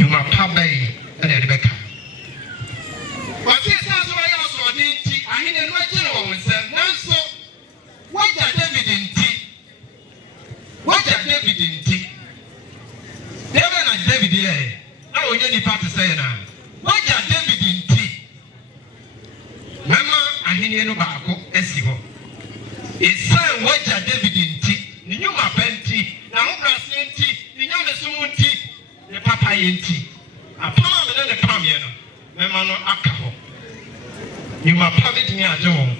You ma pabay and Rebecca. What is that? I also did. I didn't know so. What are David in tea? What are David in tea? David and David here. Now we need to say now. What are David in tea? Mama, I didn't know about Esigo. It's saying what are David in tea? The new Mapenti, now Brasin tea, the young Sumun tea, the Papa in tea. A palm and a palm, Mama no Akaho. You must have it near John.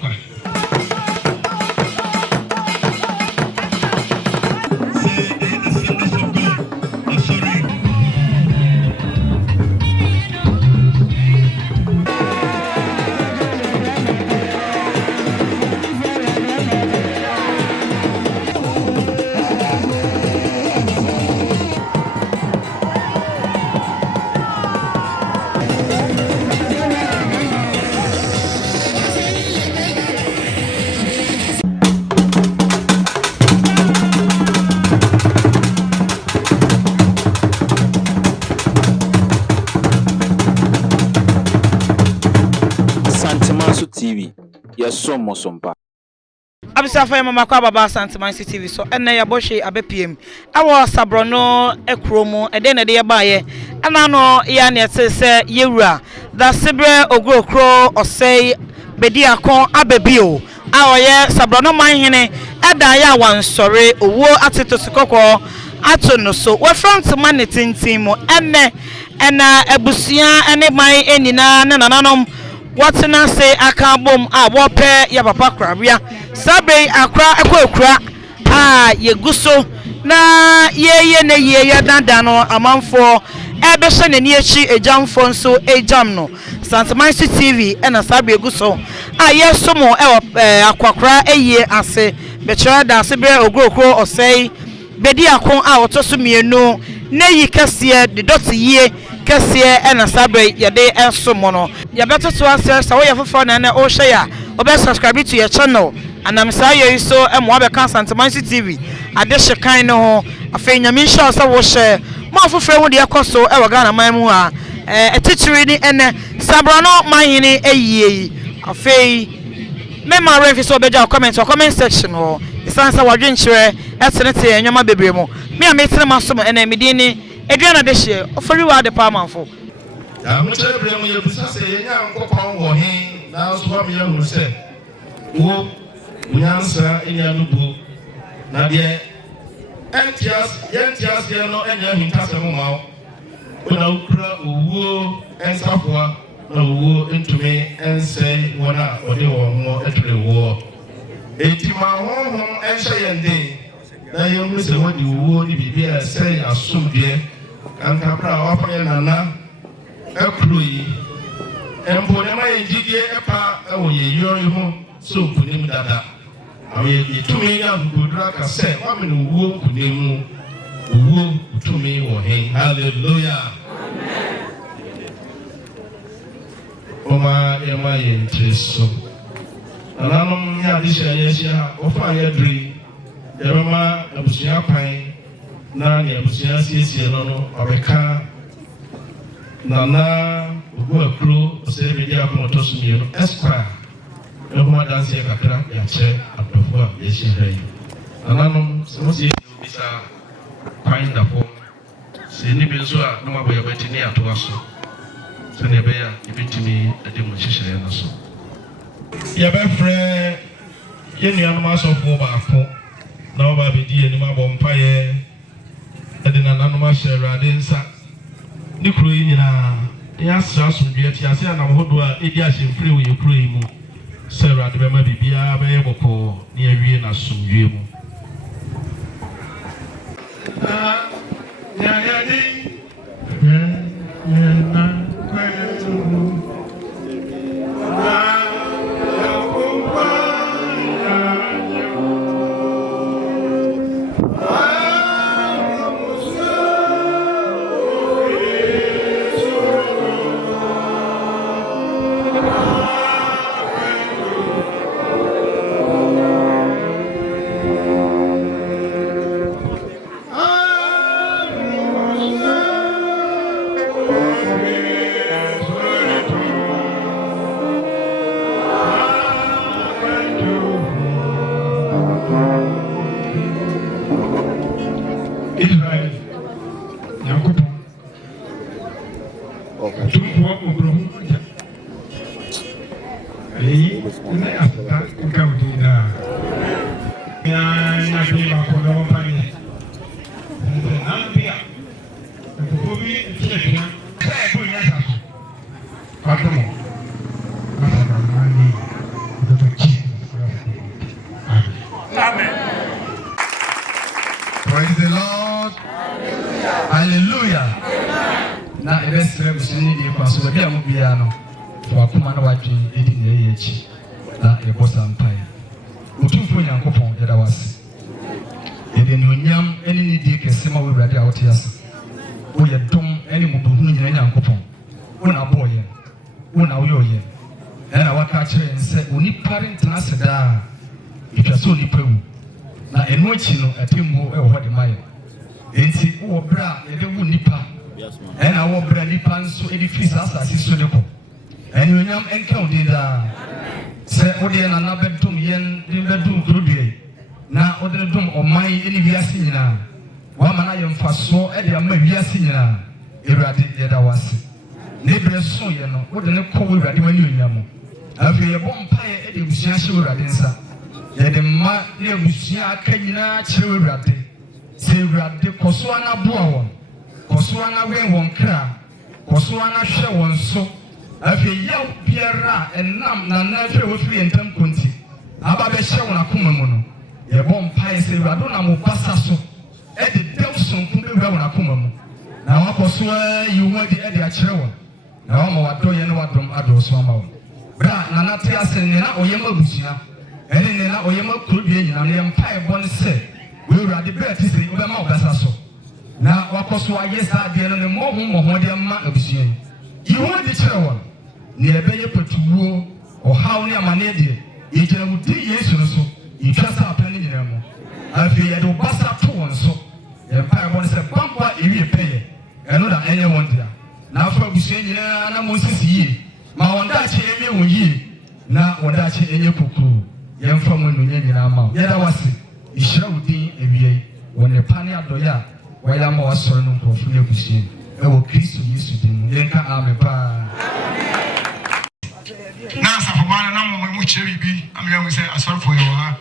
TV. Yes, so mosompa. Abisafa mama kwa baba Santiman TV so enne ya bohwe abepiem. Awo sabrono ekromu ede ne de ye baaye. Ana no ya ne tse yewura. Daasebre Oguakuro Osei Bediako abebio. Awo ye SabronumManhene eda ya wansore owo atetosikoko atono so. We front man tintimu enne ena ebusia ene man enina Nananom. What's na say aka bom a wope ya papa krabia sabe akra ekwa ye guso na ye na ye ya dada no amanfo ebe hye ne ni echi ejamfo nso ejam no SabronumManhene TV na sabe guso ye somo akwakra eye ase bechara Daasebre Oguakuro Osei Bediako a otoso mienu na yi kase de dot ye kase na sabe yade ensomo no ya beto to access so ya fofo na o share o subscribe to your channel and I'm sorry so mo abeka SabronumManhene TV ade hyekan no ho afa nyame sha so wo share mo fofo hu de yakoso e waga na man mu a etitiri ni ene SabronumManhene eyi afa mema refi so beja comment section ho isansa wadwenkyere esenete enwoma bebre mo me a metene maso mo ene medini eduana de hye ofori wa de pamanfo ya mutere bre mu yebusa se yenya nkopon wo hen na so ba me hu se wo nyansa enya nubu na de entias ye no enya hintase mo ma ona ukra owo ensafoa na owo entumi ense wona ode wo mo etre wo etima honhom enhye yende na yemu se wodi owo ni bibia se asomdie kanka bra wa fa nana ekroyi embo ne ma yigidie epa ewo yeyo ho so kunim dada awe itumi ya ngudra ka se wa me no wo kunim wo utumi wo hen hallelujah oma ema yentreso Nananom ya disha yeshia ofa ya dri yema abusia pan na ne abusia siesie no obeka Nana Oguakuro Osei Bediako motosu mienu esquire ehoma danse ya kakra ya che adofo yeshia hei Nananom so se bisa pan da fo se ni benzo a no maboya betini atoa so se ne be ya ibitimi ade mo hyehyere no so ya be frɛ ye nuanom asɔfo baako na oba bedi anim abɔ mpaye ade Nananom ahyɛ Awurade nsa ni kuro yi nyina ya sra sumdue ti ase na hodo a edi ahye mfiri wo ye kuro yi mu sɛ Awurade bɛma bibia bɛyɛ bɔkɔ ne awie na sumdue mu Tumpo Obrohum. Aí, nem a Gaudina. Minha prima, quando eu falei, não via. Eu fui chegar, foi essa. Pardon. Amen. Praise the Lord. Hallelujah. Na ebesere busini di kwaso bi amubia no to akoma na wadwen edi ne yechi na ebosa mpai otumfo nyankopon yeda wase ede ne onyam eni ni di kesema we brade a wote ase wo ye dom eni mubuhunu nyina nyankopon wo na boye wo na wo ye na waka kire nse oni parent na seda itwaso ni pewu na enu achi no atemmu e wo de maye enti wo bra ede wu nipa ena wo bra nipa nso edifis asase so de ko eni onyam enka odida se ode na na bedum yen de bedum krudue na ode dum oman eni wiase nyina wa mana yemfaso e de ama wiase nyina ewrade de da wase ne bre so ye no ode ne ko ewrade wani onyam afi ye bom pae e de busia hye ewrade nsa ye de ma ne busia aka nyina kire ewrade se ewrade koso ana boa won koso ana wen won kra koso ana hwe won so afi yaw biara enam na na hwe wo fi entam konti aba be hye won akoma mu no ye bom pae se ewrade na mo basa so e de dewson kun be won akoma mu na wa koso yi wo de e de a kire won na wa ma wado ye ne wadom ado so ama won bra na na te asen na oyema busua ene ne na oyema kurubie nyina ne mpae bon se we ewrade be ati se obema obasa so na wakoso ayesa de no ne mohon de ma abusua yi wo de kire won ne ebeye patuwo ohaw ne amane de yegina wudi Yesu no so yitwasa apani nyina mu afi ye do basa to won so ye mpae bon se bamba ewie peye eno da enye won dia na afa abusua nyina na mo sisi yi ma wonda che eme won yi na wonda che enye kokuru ye mfa mo no nyina ma ye da wase ihira wudi ewie won pani adoya waya ma wasoro no nkofo ne busie e wo Kristo Yesu din yenka amen pa na asafo bana na mo kire bibi amya we say asorfo yo ha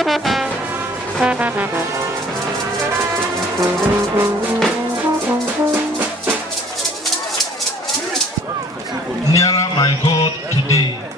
Nearer my God today.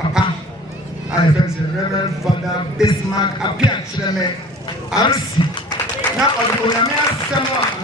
Papa, I Reverend Father Bismarck appeared to me. I see. Now, I will have someone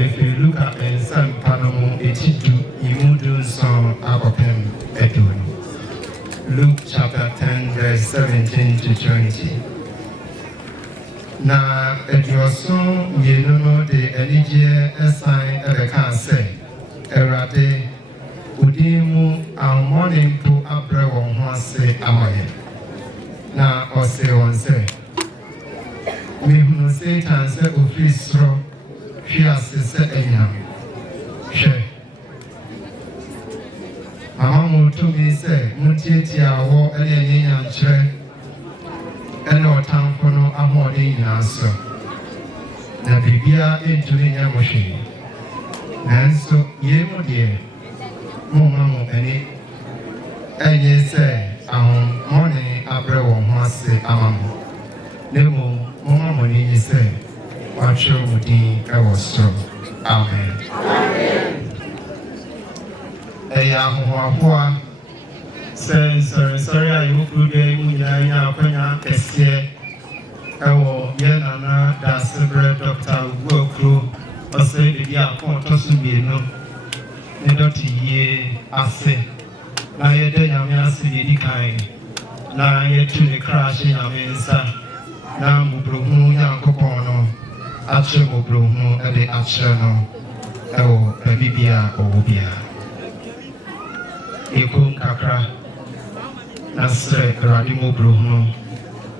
if you look at some Panomo, it's to Imudu song Abopem Edwin. Luke chapter 10, verse 17 to 20. Now, it was so you know the energy assign at the cancer. Erade Udimu, our morning to Abraham Hase Amaya. Now, Osei on say. Me who say, Tanse of his throat. Fias is set anyhow. She Mamma to me say, Mutitia war any and chair, and no town for no amorning answer. The Bibia into the machine. And so, ye mo dear, Mamma any, and ye say, morning Abraham must say, Amamo. Nemo, Mamma money say. Watch your woody, I was so. Amen. Ayahua says, sorry, I will do Yaya Pena, Essie. I will Yanana, Daasebre, Dr. Oguakuro, Osei, Bediako, Tosubino, Nedoti Ye, Ase, na yɛde nyame ase yɛdi kan na yɛtu ne kra hye nyame nsa na mmɔborɔhunu Nyankopɔn no akyerɛ mmɔborɔhunu de akyerɛ no ɛwɔ baabi bia ɔwɔ bia yɛkom kakra na srɛ Awurade mmɔborɔhunu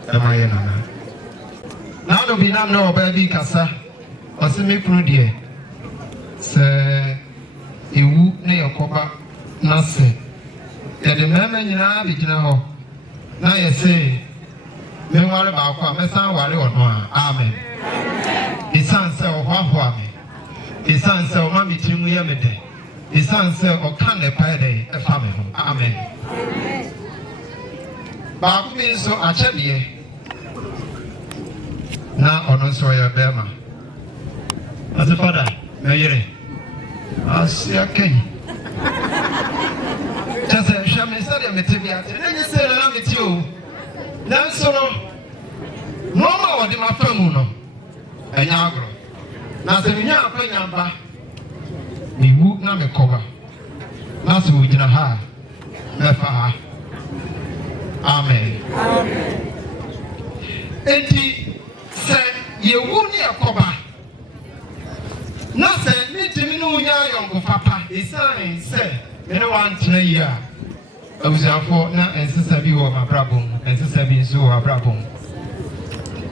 ɛma yɛ nana na ɔno bi nam na ɔbaa bi kasa ɔse me kunu deɛ sɛ ewu ne yɛkɔba na sɛ yɛde mmarima nyinaa bɛgyina hɔ na yɛse menware baako a mɛsan ware ɔno a amen ɛsiane sɛ ɔhoahoa me ɛsiane sɛ ɔma me tirim yɛ me dɛ ɛsiane sɛ ɔka nnepa dɛ ɛfa me ho amen baako bi nso akyɛdeɛ na ɔno nso ɔyɛ bɛrima ɔse fada mɛyere asia kanyi kyɛ sɛ hwɛ me sɛdeɛ mete bi ate na nyɛ sɛ na mete o nanso no nɔɔma a wɔde mafa mu no ɛnyɛ agorɔ na sɛ menya akwanya ba mewu na mekɔba na sɛ wɔgyina ha a mɛfa ha amen enti sɛ yɛwu ne yɛkɔba na sɛ mentimi ne wonya ayɔnko papa ɛsiane sɛ mene wantena yi a abusuafoɔ na ɛnsesa bi wɔ m'abrabɔ mu ɛnsesa bi nso wɔ abrabɔ mu.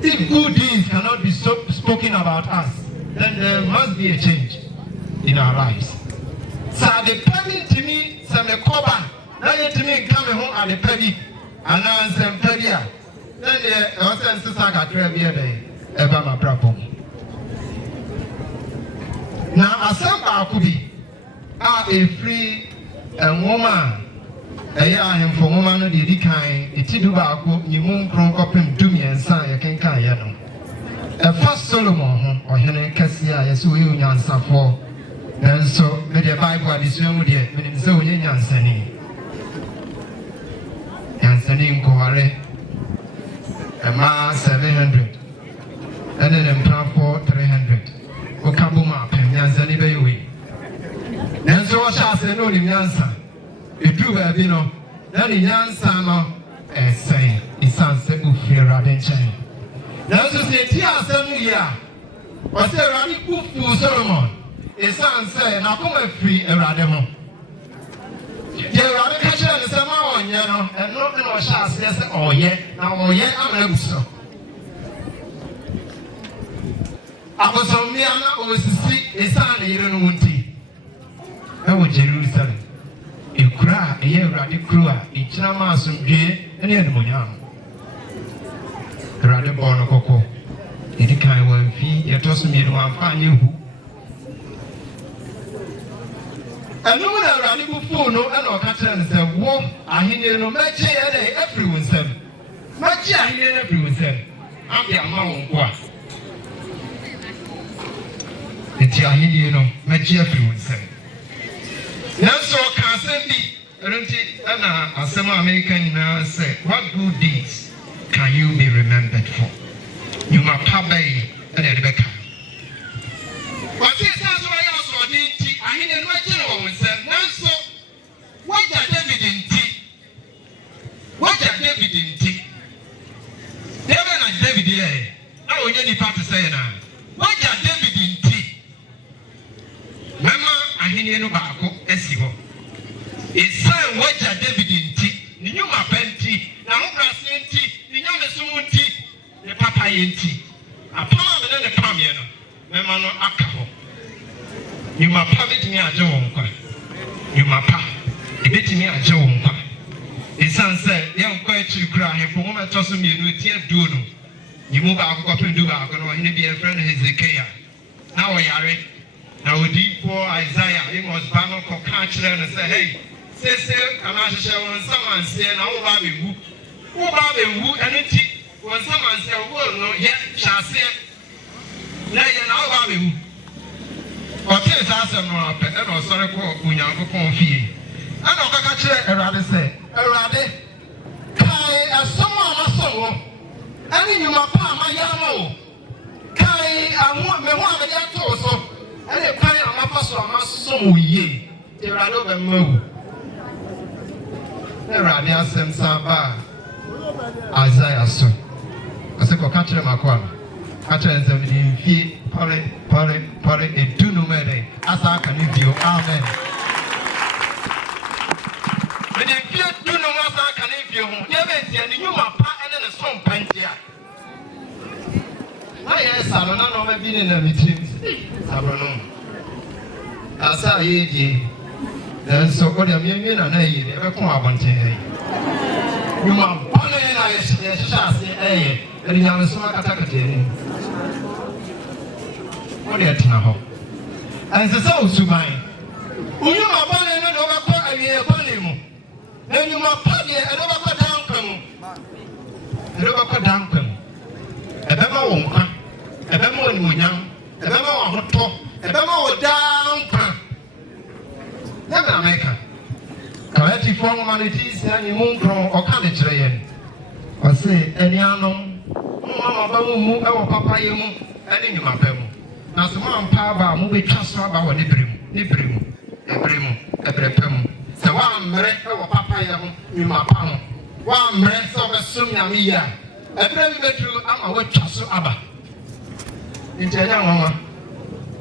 If good deeds cannot be spoken about us, then there must be a change in our lives. So the penny to me, some cover, now you to me come home at the penny, and now some penny. Then the also Saka Trevia Day, ever my problem. Now, a samba could be a free woman. Ɛyɛ ahemfo nwoma no de di kan eti du baako nyimu nkron kɔpem dumi nsa yɛ kenkan yɛ no ɛfa Solomon ho ɔhene kɛse a yɛsɛ oyɛ onyansafoɔ nanso mede Bible adesua mu deɛ menim sɛ oyɛ nyansani nkɔware ɛmaa 700 ɛne ne mprafoɔ 300 woka bom apem nyansani bɛyɛ wei nanso wɔhyɛ ase ne onim nyansa eduru baabi no na ne nyansa no ɛsɛn ɛsiane sɛ ofiri Awurade nkyɛn nanso sɛ eti asɛm no yie a ɔsɛ Awurade kufu Solomon ɛsiane sɛ n'akoma firi Awurade ho deɛ Awurade ka kyerɛ ne sɛ ma ɔnyɛ no ɛno na ɔhyɛ aseɛ sɛ ɔyɛ na ɔyɛ ama agu so abosɔmmea na ɔsisi ɛsiane ne yere no ho nti ɛwɔ Jerusalem ekura a ɛyɛ Awurade kuro a ɛgyina ma asomdwee ne animonyam Awurade bɔɔ no kɔkɔ ɛdi kan wɔamfi yɛtɔ so mmienu wɔamfa anyɛ hu ɛnom na Awurade bufuu no ɛna ɔka kyerɛ no sɛ wo ahenni no mɛgye ɛdɛ afiri wo nsam mɛgye ahenni no afiri wo nsam ade ama wo nko a enti ahenni no mɛgye afiri wo nsam nanso ɔka asɛm bi ɛnti ɛna asɛm a Amerika nyinaa sɛ what good deeds can you be remembered for nnwuma pa bɛyi ɛna ɛde bɛka wɔte sɛ so ɔyɛ ɔsoɔden nti ahene no agye no wɔ wo nsɛm nanso wagya David nti deɛ bɛ na David yɛɛ na ɔnyɛ nipa te sɛ yɛ na wagya David nti mɛma ahene no baako asi hɔ ɛsiane wagya David nti ne nnwuma pa nti na ahobrɛaseɛ nti ne nyamesom nti ne papayɛ nti apam a mene ne pameɛ no mɛma no aka hɔ nnwuma pa bɛtumi agye wɔ nkwa nnwuma pa ɛbɛtumi agye wɔ nkwa ɛsiane sɛ yɛnkɔ akyiri kora ahemfo ho mɛtɔ so mmienu ɛti aduo no ne mu baako kɔpem du baako no ɔhene bi yɛfrɛ no Hesekia na ɔyare na odiyifoɔ Isaiah Amos ba no kɔka kyerɛ no sɛ hei sese ana ahyehyɛ wɔn nsamanseɛ na woba abɛwu ɛno nti wɔn nsamanseɛ wowɔ no yɛ hyɛ aseɛ na yɛ na woba abɛwu ɔtee saa asɛm no apɛ ɛna ɔsɔre kɔ Onyankopɔn fie ɛna ɔkaka kyerɛ Awurade sɛ Awurade kae ɛsom a masɔ wɔ ɛne nnwuma pa a mayɛ ama wo kae me ho a mede ato wo so ɛne kwan a mafa so a masom wo yie Awurade wobɛmma wu Rani asem saba Isaiah so. I said, go catch them aqua. Catch them in fee, pare, a do no matter. As I can you, amen. When you do no matter, I can you, never you are part and a strong pint here. I Sabronum been in a meeting. Sabronum. As I ye. Then so what you mean and I never come up on today. You are born in a chassis, and you have a smart attack. What do you know? And the soul to mine. When you are born in an Oguakuro, and you are born in then you are born in an Oguakuro down. A bema won't, a bema in young, a bema on top, a bema down. Never America. Correctly from humanities and you won't grow or can't train. I say, any anom, Mamma, our papa, you and in my pemu. Now, some man power movie transfer about Nibrim, a brepem. So one breath of papa, you my palm. One breath of a sumia. A very bedroom, I'm a wet transfer abba. In China, Mamma.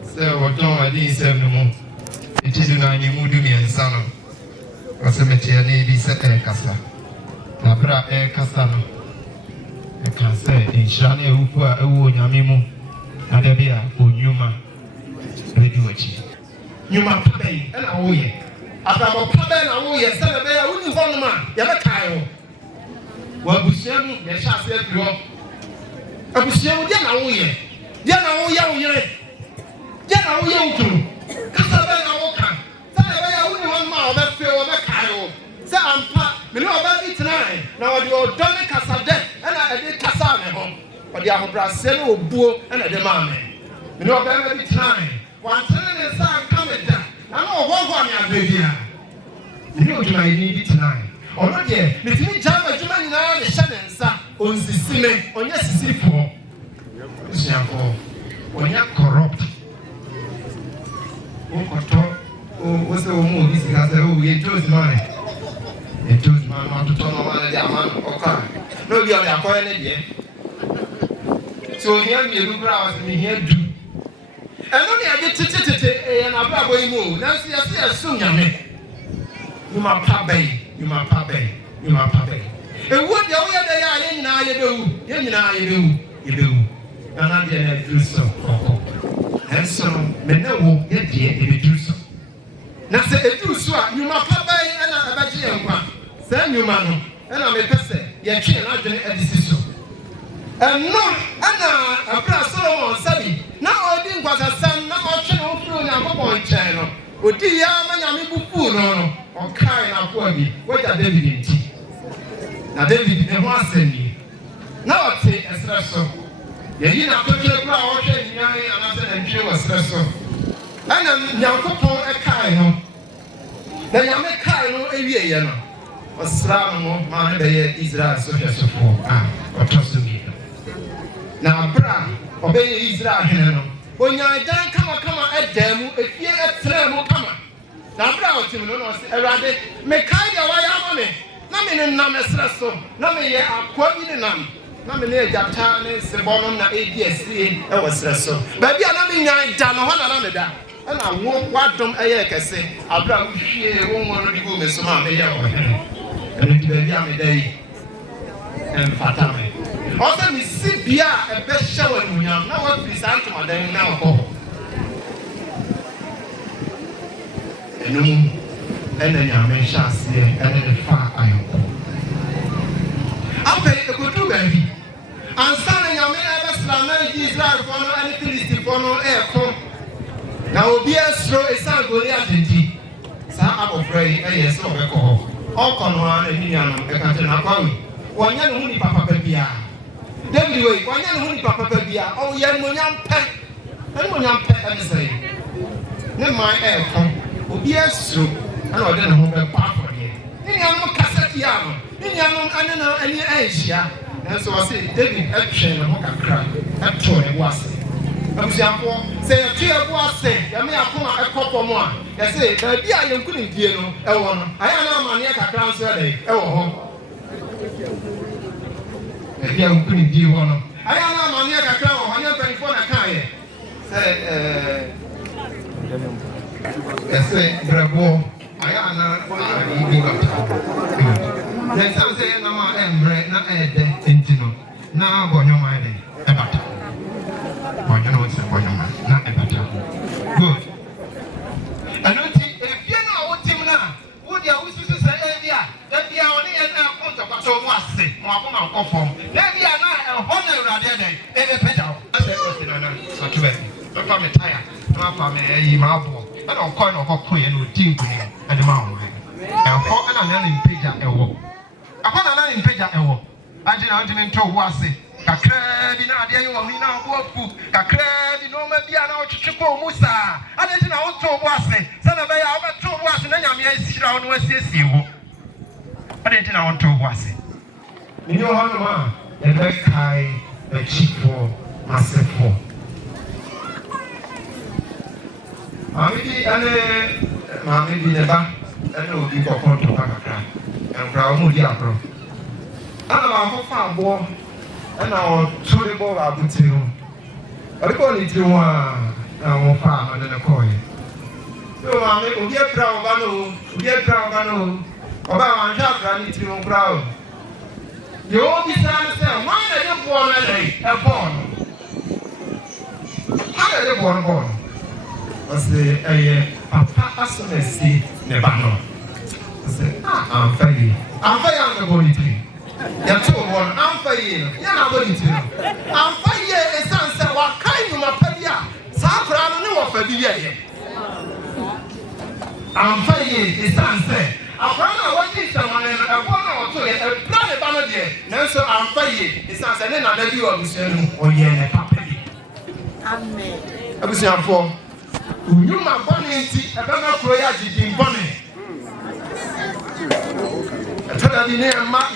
So, what don't I need 7 more? It is in a new do me and son. A cemetery be set a cassa. Nabra a cassano. I can say in Shani Upa, a wood Yamimu, and a beer for Numa. Reduachi. Numa Pabe, and a way. After our Pabe and a way, send a bear, wouldn't follow man, Yamakayo. Well, Bushem, the chassis at you. A Bushem, Yana Oye. Yana Oya, Yana Oya. Kasabella Oka. Say, only 1 mile that feel of a cow. Say, I'm part, me know about it tonight. Now, you are done Casade, and I did Casane home. But you have a Brazil, Boo, and a demand. Me know about it tonight. One turn and son coming down. I know what one baby. You know, you might need it tonight. Or not yet, but me jam a German in our Shannon, sir, on the cement, on yes, see for. When you're corrupt. What's the woman? He said, oh, you chose money. You chose money not to turn over the amount of car. No, you are acquiring yet. So here we look around and here do. And only I get to and I'm not going to move. Now, see, I see a soon, you my pabe, you my pabe, you my pabe. And what the other day I do. And I didn't do so. And so, men know yet they do so. Now, say, if you swap, you must papa and a bagy and one. Send you, man, and I'm a person, yet she and I didn't a decision. And no, Anna, a brass on Sabi. Now, I didn't was a son, now I channel through a channel. Would the Yammy Buffon or crying out for me? What are David in tea? Now, David didn't want to send me. Now, I say, as so. You know, put your flower and I said, and she was so. And I'm young couple a kind. Then you make kind of a year. Or Slam, man, Israel, so just or trust me. Now, Bra, obey Israel. When you are done, come at them, if you are Slam, come. Now, Bra, around it, make kind of why I'm on it. Nothing in Namas, nothing yet, I'm quite in them. Namine Jatane, Sabronum, ADSC, I was so. Baby, I'm not done one another. And I won't want them a say, I'll bring here one of the some and it will be a day and Fatame. Also, we see Bia a best shower when you are now present to my day now. And then you may shall see, and then the far I am. I'll pay the good to baby. And son, you may ever slam Israel for no anything for no air. Now, be a slow a son Goliath in tea. Some I'm afraid, yes, no record. All con one and Indian, a country Nakami. One young honey papa babia. David way, one young honey papa babia. Oh, young pet. And one young pet, and say, never mind air come. Will be a slow. I know then home and park for you. Indian Cassatiano. Indian, I don't know any Asia. And so I said, David, action and walk a crack. That's all it was. abusiafo say you abo ase ya me akoma ekopo mo a ya say ba bia ye nkuni die no ewo no aya na amane kakra nso dey ewo ho e bia nkuni die ho no aya na amane kakra ho anya penfo na kan ye say brabo aya na ibi ga then some say na ma embre na ede entino na bonyo ma de ebata bonyo no se bonyo ma na ebata good anoti if you know what team na wo dia wo susu se e dia da dia oni e na konta kwato mo ase mo akoma nkofom da dia na e ho na urade de e be peda ho ase ko na so to be so fa me tire no fa me yi ma bo na okọ na okọ ye no tin kun e de ma ho e ho na na impeja e wo akona na impeja e wo ade na ode nto wo ase kakra bi na ade ye wo mi na wo afu kakra bi no ma bia na otwetwe ko mu saa ade na wo to wo ase se na be ya wo to wo ase na nyame asira wo no asiesie wo ade na wo to wo ase ni yo ha no ma e be kai e chifo masefo Mami di neba ene obi kokon to kakra enkra o mu di akro ana ma ho fa abo ana o tore bo ba butiro ori ko ni tiro wa na mo fa ma ne ko yi so mami obi e pra o ba no oba wa nja kra ni tiro kra o yo bi sa na se wa na de bo na le e bon ana de bon Osei papa asomesi ne bano. Osei amfaye an go nitri. Ya to won amfaye no. Ya na go nitri no. Amfaye esanse wa kan nyuma pabia. Sa kra no ne wo fa bi ye. Amfaye esanse akra na wo ti samane no e bo na wo to ye e bra ne bano de. Nanso amfaye esanse ne na da bi wo busu no oye ne papa bi. Amen. Abusiafo Unyuma boni nti ebema kuro ya jidin boni. Tada di ne ma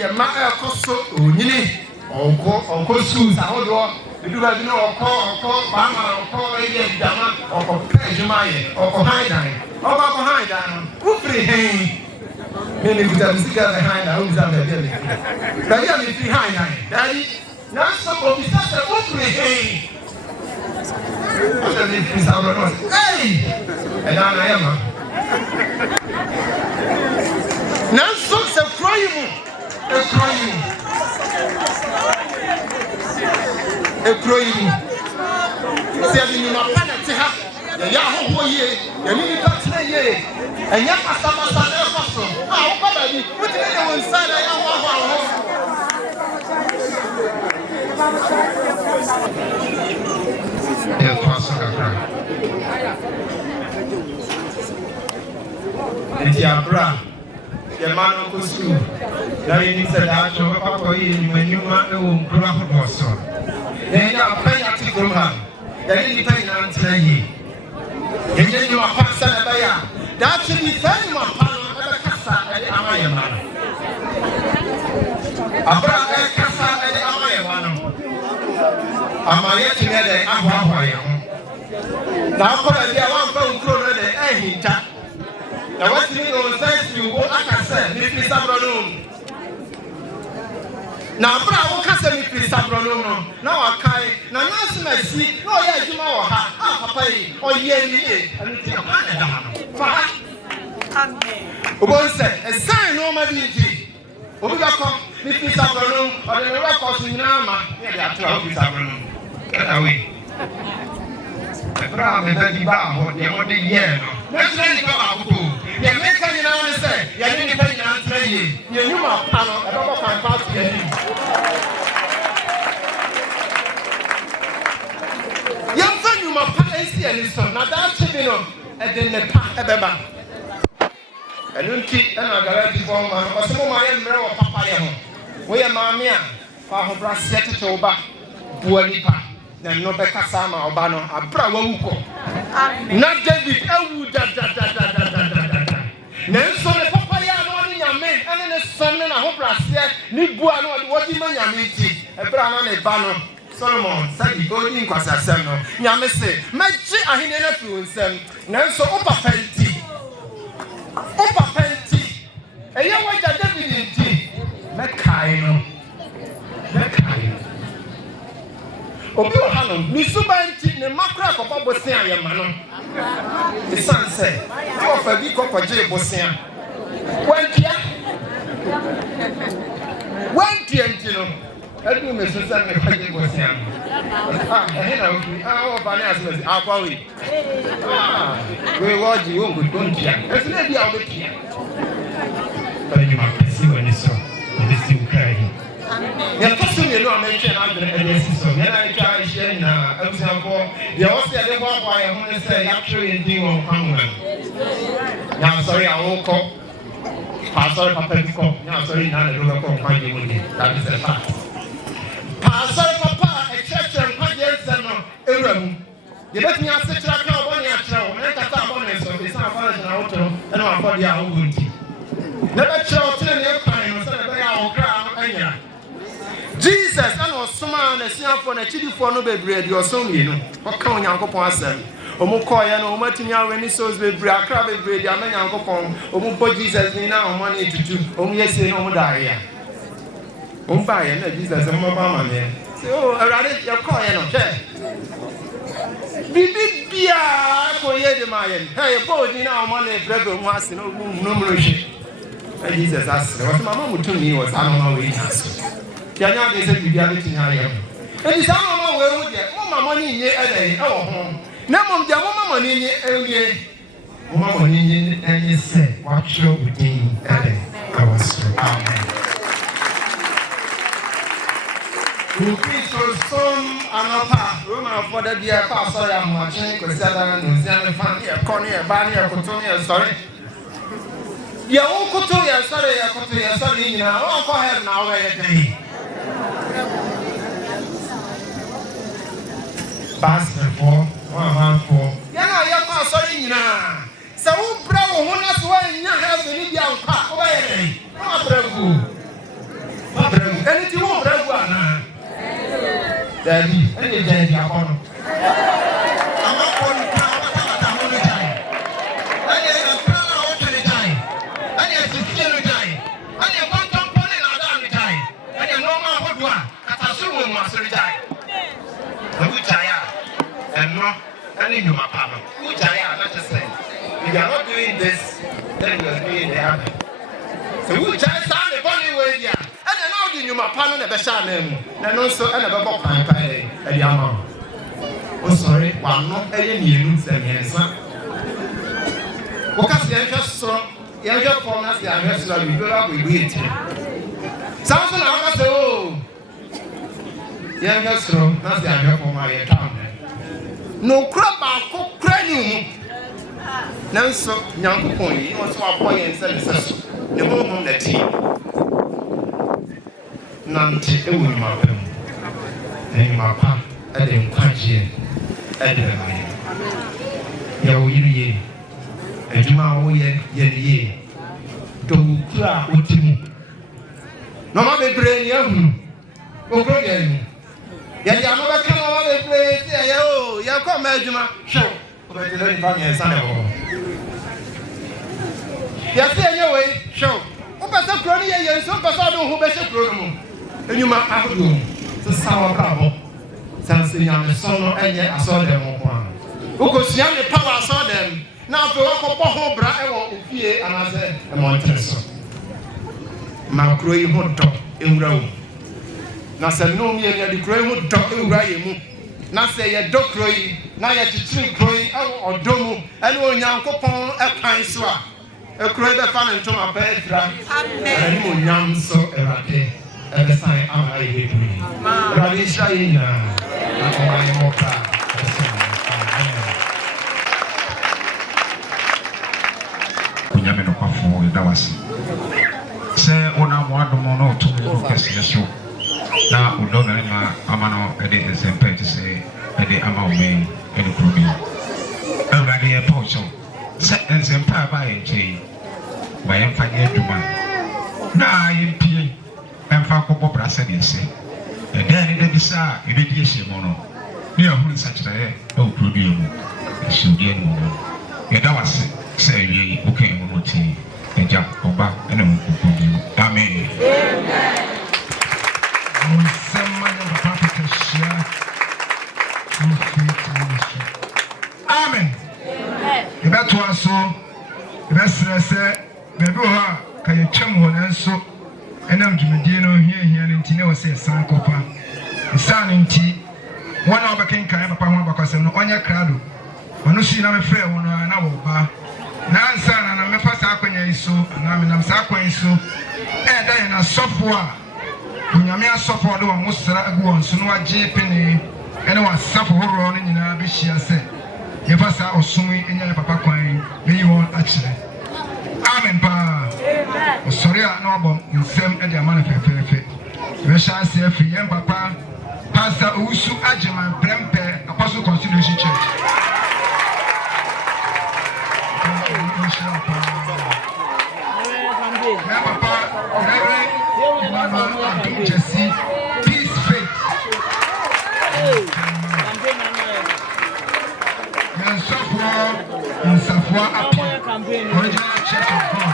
ekoso onyini onko su sa hodo biduba bi na oko bama eye dama oko pejuma ye oko haidan ufri hen mimi kuta msika na haidan uza mbele dai mi fi haidan dai na so obisa se ufri hen hey! And I am. Now, so crying. Say, you know, penalty. The Yahoo ye, the military ye, and Yamasama Emerson. How about you? Put it inside the Yes, Pastor. Eti abra, the man of the school. Now you need to dash over Papa in when you want to grab a boss. Then you are paying to go man. Then you pay an answer. And then you are passing a buyer. That should be very much a cassa and Amayaman. Abra Cassa and Amayaman. Amaya together, Amayaman. Now, for a year, one phone call the air. Now, what you know, says you, what I can say, Mr. Sabronum. Now, Bravo Castle, Mr. Sabronum. Now, I can't. Now, you may see, no, yes, you know, Papa, or ye, and it's a man. One said, a sign no mobility. Oguakuro, Mr. Sabronum, or the records in Nama, yeah, 12 Sabronum. Get away. Bravo, baby, Bob, the only year. Let's let it go out. The American, you know, say, you didn't pay an answer. You knew my panel, I don't know if I'm about to get him. Young friend, you must pay and son. Now that's Chibino, and then the pack ever. And you keep an agarati for man, or some of my own mirror papaya. We are Mamia, for her brass set it over, Buanipa. Then no Becca Sama or Bano, a Bravo. Not David, Nelson, the papaya, no in your men, and then a son and a hope last year, Nibuano, what you mean, a brown and a banner. Solomon said he go in kwasasem no nyame se meji ahene na fi nsem nanso opa penti eya waja David nti mekai no obi ohanom misubanti ne makra kopa bosen ayema no esanse o fa bi kokoje bosen wantia nti no edu me so san me kwaje bosen ehina o bani asmesi akwawe we woji wo ngodontia esina bi a obetia bani ma pesi wani so obesi ukrai ya tosu me no amenche na adre edesi so me na twa ihe na abusanfo ya wose ya de kwa kwa ya ho ne se ya tro endin won kwanwa ya sorry awoko pastor papa biko ya sorry na de do ko kwaje woni that is a fact pastor papa exception kwaje nsano ewuramu ye betumi asechira ka obone achira wo me kata abone so be san fa na wotro eno afode a ogunti na be chira otere ne kwan no se be ya okra anya Jesus and Osuma and Siafon and Chidifo no bebre di osomie what kan Nyankopon asem omo koye no omo timi aweni souls bebre akra bebre di ama Nyankopon omo bo Jesus ni na omo na etutu omo yese no omo dae omo ba ye na Jesus omo ba ma me so awrade ye koye no bibi bia koye de ma ye hey bo di na omo na brebe mu ase no mu no hwe Jesus asem what mama mutumi was anoma we aso Yanya de se bibia betin haye. Edi sa mama we hu de, mama ni nye edai e wo ho. Na mom de mama ni nye ewie. Mama ni nye enye se wa tro udin edai. Awaso. Amen. We preach from anapa. Roma for the bia pa so ya mo achen ko se ada no se an fa e ko ni e ba ni e koto ni e sorry. Ya wo koto ya sorry ya koto ya sorry ni na wo ko head na wo ye dai. Pastor for 114. Yana ya kwa sorry nyina. Sa wo bra wo ho na so anya ha so ni bia nkwa. Wo ba ye dai. Ma bragu. Eni ti wo bragu ana. Daddy, eni je dia kono. Ama kono ta mo ni dai. Eni na pra na wo tiri dai. Eni ti ti ni dai. Eni konton pole na da ni dai. Eni no ma hodwa. Kata so wo ma so dai. And no, and in your papa, which I am not to say. If you are not doing this, then you are doing the other. So, which I sound the funny way, yeah. And then how do you my partner the best name? And also, and a bubble pie at the amount. Oh, sorry, one not any news and answer. Because the anxious so, the anxious for us, the anxious love, we go up with it. Something I say, oh, the anxious so, that's the anxious for my account. No crab ko cranium nanso Nyankopon yi o so apoye nsense ne honhom na ti nante ewu ma pam en ma pa ade nkwaje ade ma ye ya wo yiriye ejuma wo ye ye do kura otimu no ma bebre ni ahu o kro ye ni ya ya no ba kama wa be play ya o ya ko ma adwuma hwe o be tele ni ba ni ensa na ho ya se ye we hwe o ba se kro ni ye so ba sa do ho be se kro no mu enyuma ahodo se sawa ka ho san se nya me so no enye aso dem ho kwa o ko sia me power aso dem na afi wa ko bo ho bra e wo ofie anase e mo nteso ma kro yi ho do enwura wo na se no mi ya di kro mu do ewura ye mu na se ye do kro yi na ye chichiri kro yi odo mu ene Onyankopon ekan so a e kro be fa ne ntom aba edra amen ani mo nyam so erade e be sai ama ye bi erade sha ye na akoma ye mo ka kunyame no kwafo da wasi se ona mo adomo no to mo kese so na udo na ma amano ede esempe to say ede ama omen ede krobi awrade e pocho se esempe ba ye nche ba ye mfa ye duma na ye pie emfa ko bobra se de se And then in the Bisa, you did yes, Mono. Near who such a no problem. Should be any more. And that was say, okay, Monoti, and Jack, or back, and Amen. Amen. Amen. That was so. That's say, Bebuha, can you chum one and so? And I'm Jimedino here in Tino say Sankopa. The son in tea. One of the king can have a power because I'm on your crowd. When you see I'm a fair one, I know. Now, son, and I'm a first aqua so, and I'm in a sakwa so. And then a software. When you may suffer, do a most go on, so no J-penny, and I was suffer horror in a bishia said. If I saw Osumi in your papa coin, may you want actually. Amen, pa. Sorry, I know about in some and your manifest. We shall say free young papa, Pastor Usu Ajaman, Prempe, Apostle Constitution Church. Jesse, peace, faith. In Safwa, original Church of God.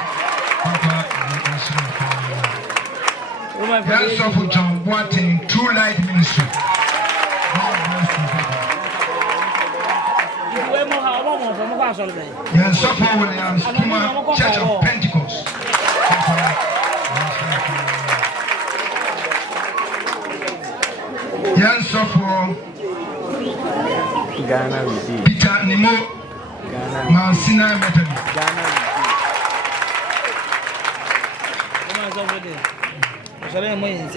Yes, of John Boateng, True Light Ministry. Yes, of Williams, Church of Pentecost. Yes, of Peter Nemo, Mansina Methodist.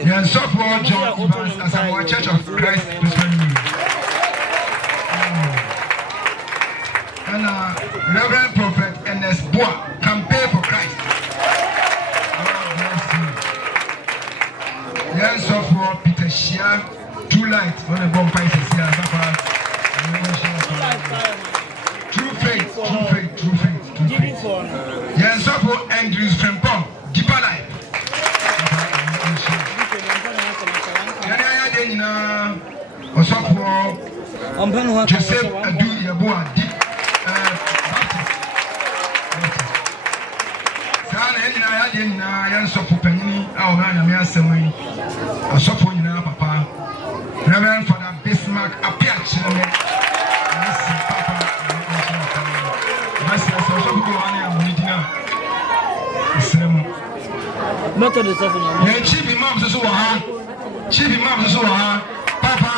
Yes, of John Evans as our Church of Christ. And Reverend Prophet N.S. Boa, campaign for Christ. Yes, of Peter Shia, True Light, on the bomb prices here. True faith, true faith, true faith, true faith. Yes, of Andrews Frempong, Deeper Life. Osofo Joseph Adu Yeboah Deep Baptist. Sana enina ya de nyina ya nsofo panini a o na nyame asɛm osofo nyina papa Reverend Father Bismarck appear chile Messi papa Messi osofo ko wani amudina isem Methodist of the chief imam so ha chief imam so ha papa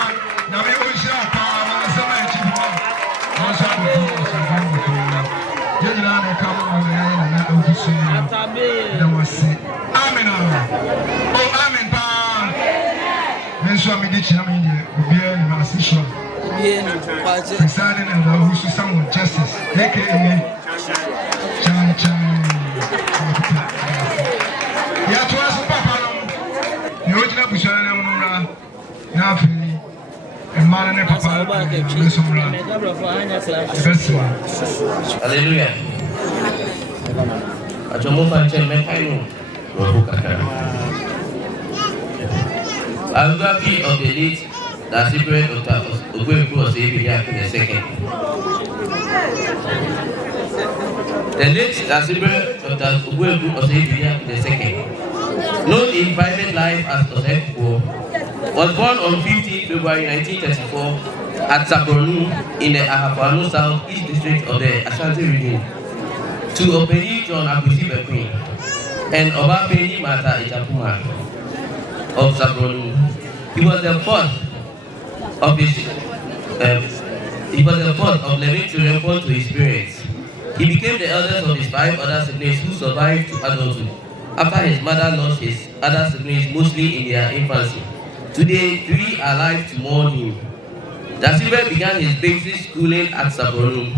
na me o sha pa na sama chief imam o sha ko yɛnyina na ka mo na ya na ofisu na wase amen oh amen pa men so me di china me die obi e na asisho presiding and the who some justice aka chan ya to aso papa no ne ojina bushara na munura na afi emana ne papa ne somra hallelujah achomo fanche mekaino biography of the late Daasebre Oguakuro Osei Bediako II. The late Daasebre Oguakuro Osei Bediako II, known in private life as Osei, was born on 15 February 1934 at Sabronum in the Ahafano South East District of the Ashanti region to Obedi John Abusi and Obapeni Mata Ijapuma of Sabronum. He was the fourth of 11 children born to his parents. He became the eldest of his 5 other siblings who survived to adulthood after his mother lost his other siblings mostly in their infancy. Today, 3 are alive to mourn him. Daasebre began his basic schooling at Sabronum.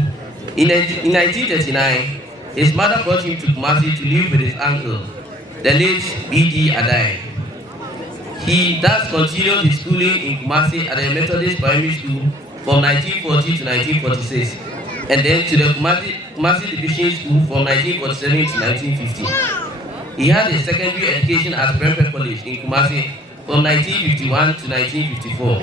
In 1939, his mother brought him to Kumasi to live with his uncle, the late B.D. Adai. He thus continued his schooling in Kumasi at the Methodist Primary School from 1940 to 1946, and then to the Kumasi Division School from 1947 to 1950. He had his secondary education at Prempeh College in Kumasi from 1951 to 1954.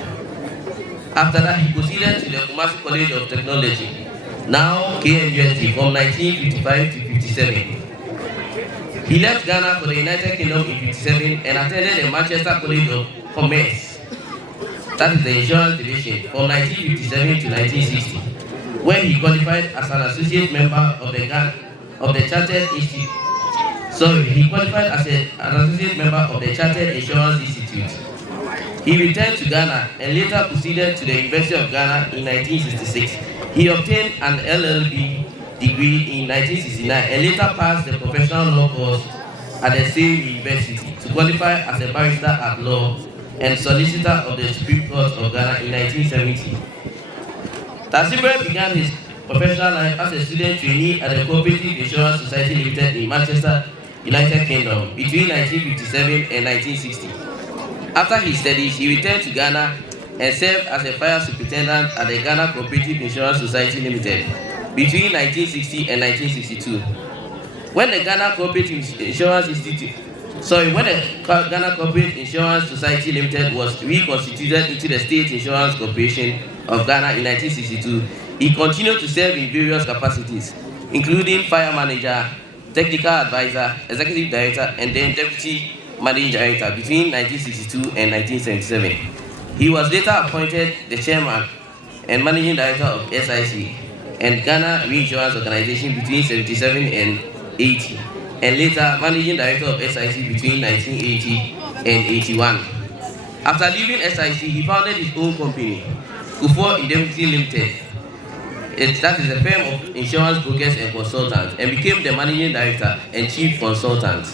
After that, he proceeded to the Kumasi College of Technology, now KMUST, from 1955 to 57. He left Ghana for the United Kingdom in 57 and attended the Manchester College of Commerce, that is the insurance division, from 1957 to 1960, where he qualified as an associate member of the Chartered Institute. He qualified as an associate member of the Chartered Insurance Institute. He returned to Ghana and later proceeded to the University of Ghana in 1966. He obtained an LLB degree in 1969 and later passed the professional law course at the same university to qualify as a barrister at law and solicitor of the Supreme Court of Ghana in 1970. Daasebre began his professional life as a student trainee at the Cooperative Insurance Society Limited in Manchester, United Kingdom, between 1957 and 1960. After his studies, he returned to Ghana and served as a fire superintendent at the Ghana Cooperative Insurance Society Limited between 1960 and 1962. When the Ghana Cooperative Insurance Society Limited was reconstituted into the State Insurance Corporation of Ghana in 1962, he continued to serve in various capacities, including fire manager, technical advisor, executive director, and then deputy managing director between 1962 and 1977. He was later appointed the chairman and managing director of SIC and Ghana Reinsurance Organization between 1977 and 1980, and later managing director of SIC between 1980 and 1981. After leaving SIC, he founded his own company, Kufuor Indemnity Limited. That is a firm of insurance brokers and consultants, and became the managing director and chief consultant.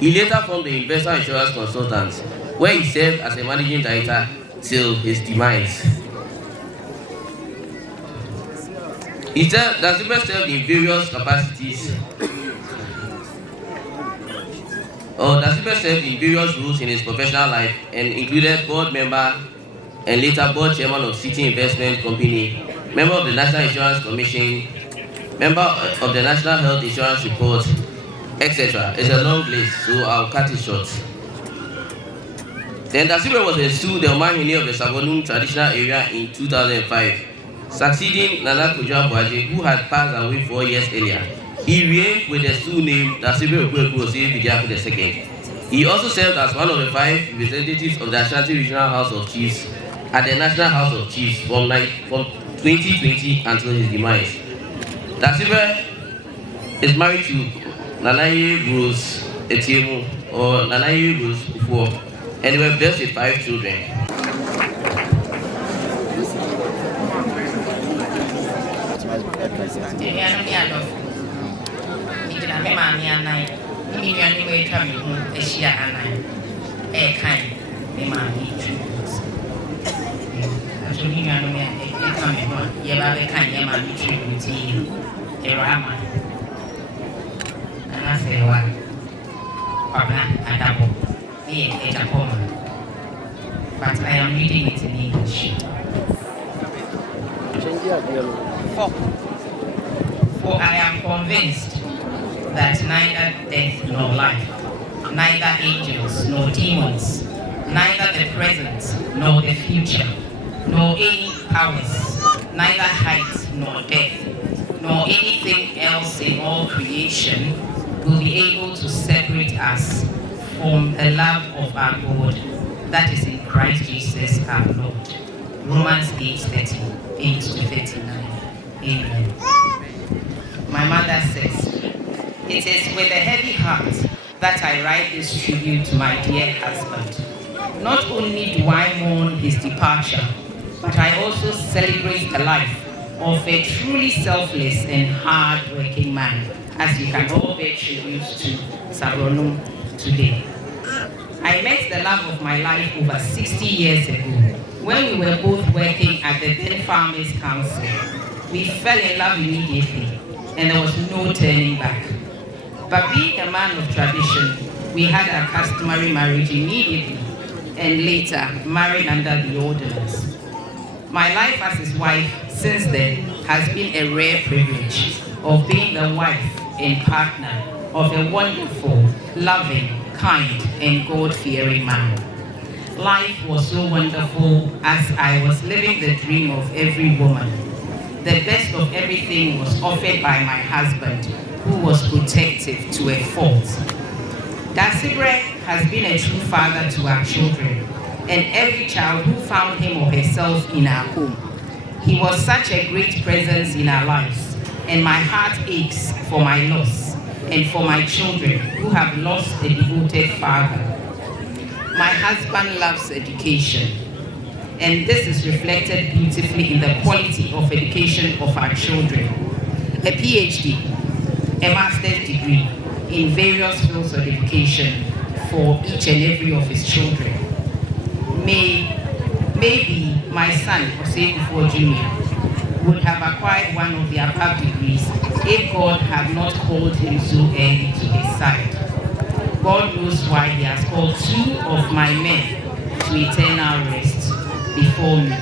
He later formed the Investor Insurance Consultants, where he served as a managing director till his demise. Daasebre served in various capacities. Daasebre served in various roles in his professional life and included board member and later board chairman of City Investment Company, member of the National Insurance Commission, member of the National Health Insurance Report, etc. It's a long list, so I'll cut it short. Then Daasebre was ensued the Manhene of the Sabronum traditional area in 2005, succeeding Nananom, who had passed away 4 years earlier. He reigned with the Sioux name Daasebre Oguakuro, Osei Bediako II. He also served as one of the 5 representatives of the Ashanti Regional House of Chiefs at the National House of Chiefs from 2020 until his demise. Daasebre is married to Nananom Rose Etiemu, or Nananom Rose Kufuor, and they were blessed with 5 children. But I am reading it in English. For I am convinced that neither death nor life, neither angels nor demons, neither the present nor the future, nor any powers, neither height nor depth, nor anything else in all creation will be able to separate us from the love of our God that is in Christ Jesus our Lord. Romans 8:38-39. Amen. My mother says, it is with a heavy heart that I write this tribute to my dear husband. Not only do I mourn his departure, but I also celebrate the life of a truly selfless and hard-working man, as you can all pay tribute to Sabronum today. I met the love of my life over 60 years ago when we were both working at the then Farmers Council. We fell in love immediately and there was no turning back. But being a man of tradition, we had our customary marriage immediately and later married under the ordinance. My life as his wife since then has been a rare privilege of being the wife and partner of a wonderful, loving, kind, and God-fearing man. life was so wonderful as I was living the dream of every woman. The best of everything was offered by my husband, who was protective to a fault. Daasebre has been a true father to our children and every child who found him or herself in our home. He was such a great presence in our lives, and my heart aches for my loss and for my children who have lost a devoted father. My husband loves education, and this is reflected beautifully in the quality of education of our children. A PhD, a master's degree in various fields of education for each and every of his children. Maybe my son, Osei Jr., would have acquired one of the above degrees if God had not called him so early to his side. God knows why he has called 2 of my men to eternal rest before me,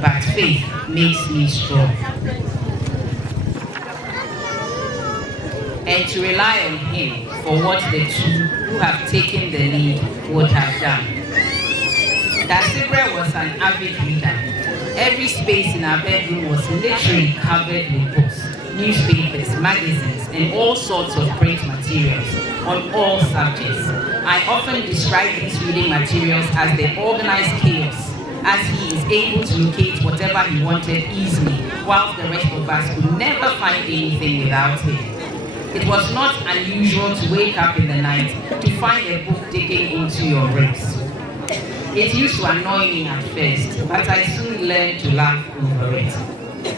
but faith makes me strong. And to rely on him for what the 2 who have taken the lead would have done. Daasebre was an avid reader. Every space in our bedroom was literally covered with books, newspapers, magazines, and all sorts of print materials on all subjects. I often describe these reading materials as the organized chaos, as he is able to locate whatever he wanted easily, whilst the rest of us could never find anything without him. It was not unusual to wake up in the night to find a book digging into your ribs. It used to annoy me at first, but I soon learned to laugh over it.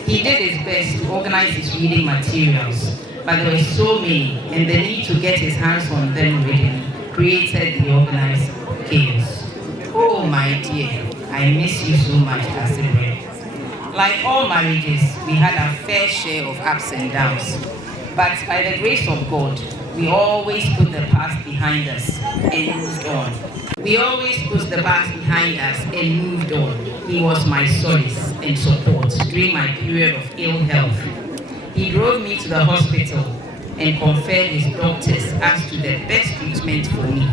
He did his best to organize his reading materials, but there were so many, and the need to get his hands on them readily created the organized chaos. Oh my dear, I miss you so much, Daasebre. Like all marriages, we had our fair share of ups and downs, but by the grace of God, we always put the past behind us and moved on. We always put the past behind us and moved on. He was my solace and support during my period of ill health. He drove me to the hospital and conferred his doctors as to the best treatment for me.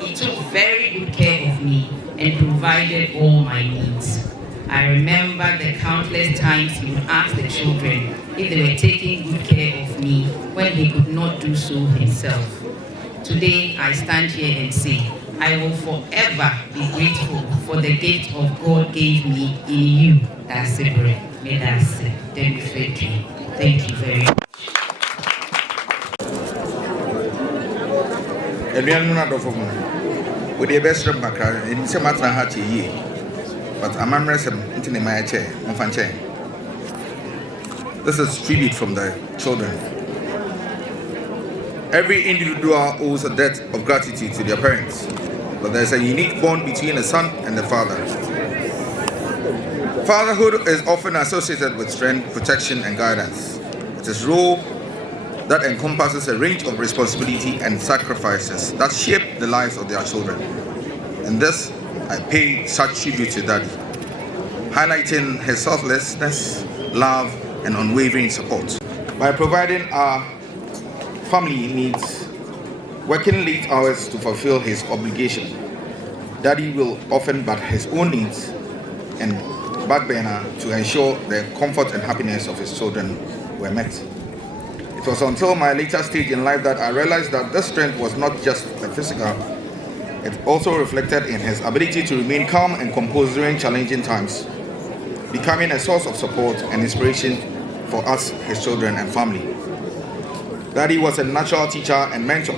He took very good care of me and provided all my needs. I remember the countless times he would ask the children if they were taking good care of me when he could not do so himself. Today, I stand here and say, I will forever be grateful for the gift of God gave me in you, Daasebre. Thank you very much. With the best of Macra, in some matter hat ye, but a man resum into my chair, Monfanche. This is tribute from the children. Every individual owes a debt of gratitude to their parents, but there's a unique bond between the son and the father. Fatherhood is often associated with strength, protection, and guidance. It is a role that encompasses a range of responsibility and sacrifices that shape the lives of their children. In this, I pay such tribute to Daddy, highlighting his selflessness, love, and unwavering support. By providing our family needs, working late hours to fulfill his obligation, Daddy will often bat his own needs and backburner to ensure the comfort and happiness of his children were met. It was until my later stage in life that I realized that this strength was not just the physical, it also reflected in his ability to remain calm and composed during challenging times, becoming a source of support and inspiration for us, his children and family. Daddy was a natural teacher and mentor,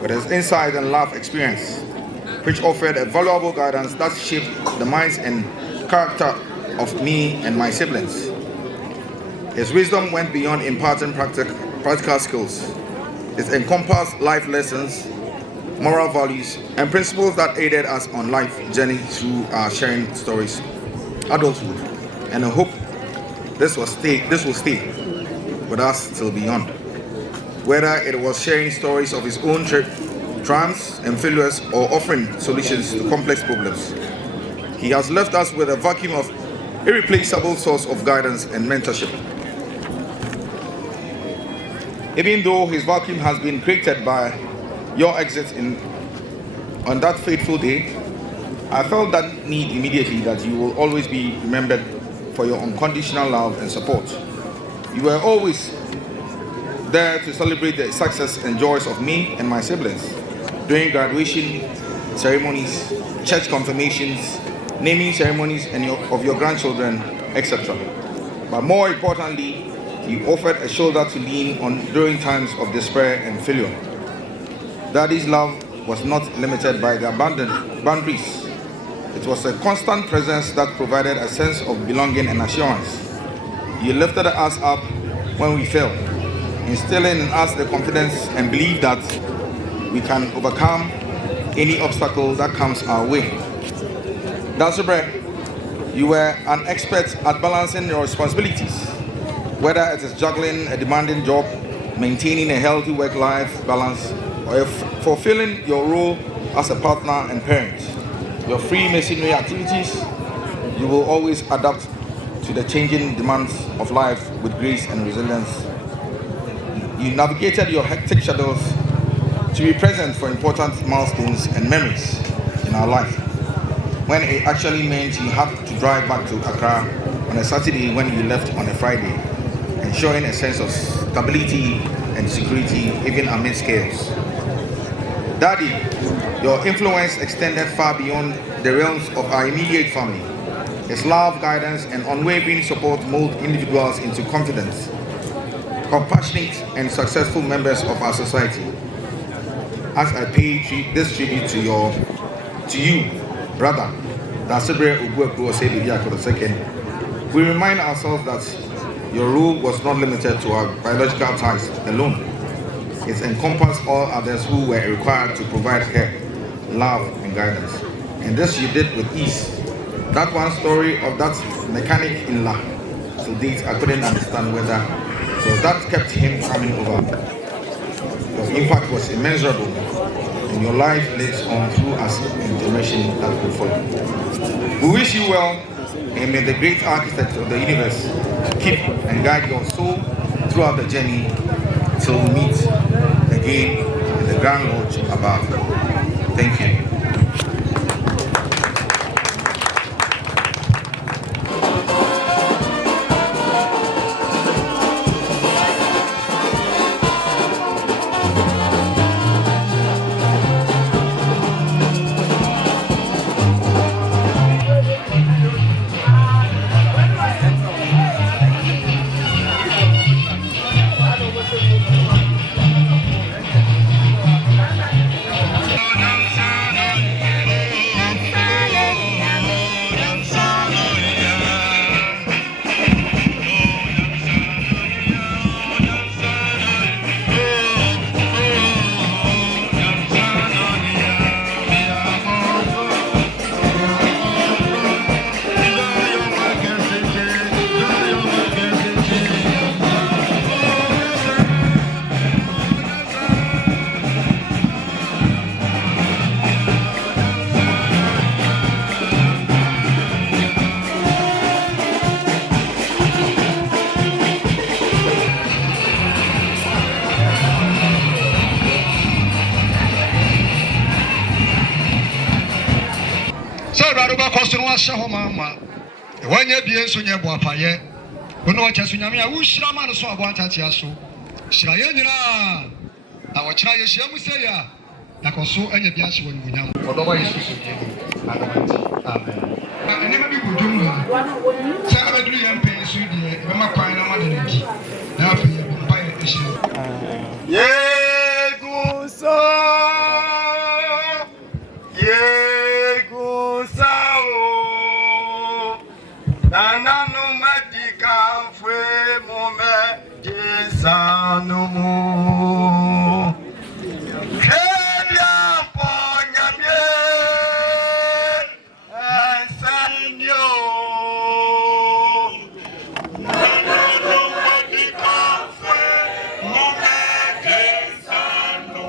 with his insight and life experience, which offered a valuable guidance that shaped the minds and character of me and my siblings. His wisdom went beyond imparting practical skills. It encompassed life lessons, moral values, and principles that aided us on life journey through our sharing stories, adulthood, and I hope this will stay with us till beyond. Whether it was sharing stories of his own triumphs and failures or offering solutions to complex problems, he has left us with a vacuum of irreplaceable source of guidance and mentorship. Even though his vacuum has been created by your exit on that fateful day, I felt that need immediately, that you will always be remembered for your unconditional love and support. You were always there to celebrate the success and joys of me and my siblings during graduation ceremonies, church confirmations, naming ceremonies of your grandchildren, etc. But more importantly, you offered a shoulder to lean on during times of despair and failure. Daddy's love was not limited by the boundaries. It was a constant presence that provided a sense of belonging and assurance. You lifted us up when we fell, instilling in us the confidence and belief that we can overcome any obstacle that comes our way. Daasebre, you were an expert at balancing your responsibilities, whether it is juggling a demanding job, maintaining a healthy work-life balance, or fulfilling your role as a partner and parent. Your Freemasonry activities, you will always adapt to the changing demands of life with grace and resilience. You navigated your hectic schedules to be present for important milestones and memories in our life, when it actually meant you had to drive back to Accra on a Saturday when you left on a Friday, ensuring a sense of stability and security even amidst chaos. Daddy, your influence extended far beyond the realms of our immediate family. His love, guidance, and unwavering support mold individuals into confident, compassionate, and successful members of our society. As I pay this tribute to you, brother, Daasebre Oguakuro, Osei, Bediako II, we remind ourselves that your rule was not limited to our biological ties alone. It encompassed all others who were required to provide care, love, and guidance. And this you did with ease. That one story of that mechanic in La, to date I couldn't understand whether so that kept him coming over. Your impact was immeasurable, and your life lives on through us in generation that will follow. We wish you well, and may the great architect of the universe keep and guide your soul throughout the journey till we meet again in the Grand Lodge above. Thank you. Mama, when you be so near Boapaye, when watch us, Yamia, who shall man so about Tatiaso? Shayana, our child is Yamusaya, Nakoso and Yabias when we know, although I used to give Amen. I never be good. Saturday and pay Sweden, Mamma Pine, now for you, buy a issue. Yeah, go so. Yeah, go so. Nananom Bediako fue mome Nananom. Kenya ponya bien, Senor. Nananom Bediako fue mome Senor.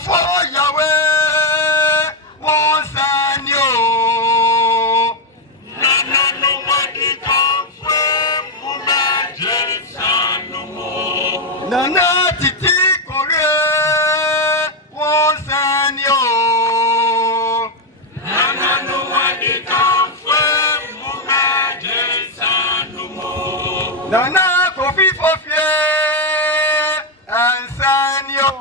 for Yahweh, one son you. Nananom Bediako, Nana Titi Kore, one son you. Nananom Bediako, Nana Kofi Fofie, and son you.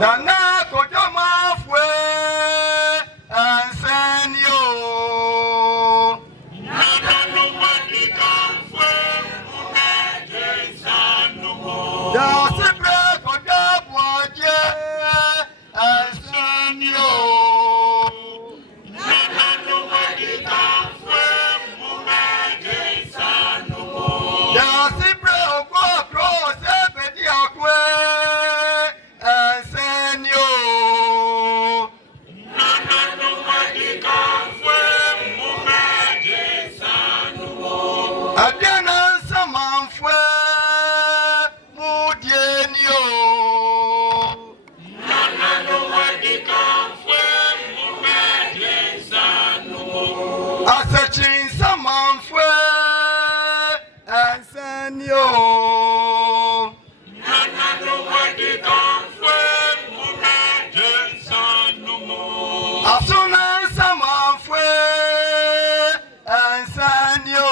Nana Kodama Fwe and send you. Daasebre Kodabuaje and send you. Daasebre Oguakuro, Osei, Bediako and send you. Adiana Samanfwe Mudienyo. Asachin Samanfwe and Senyo. Asuna Samanfwe and Senyo.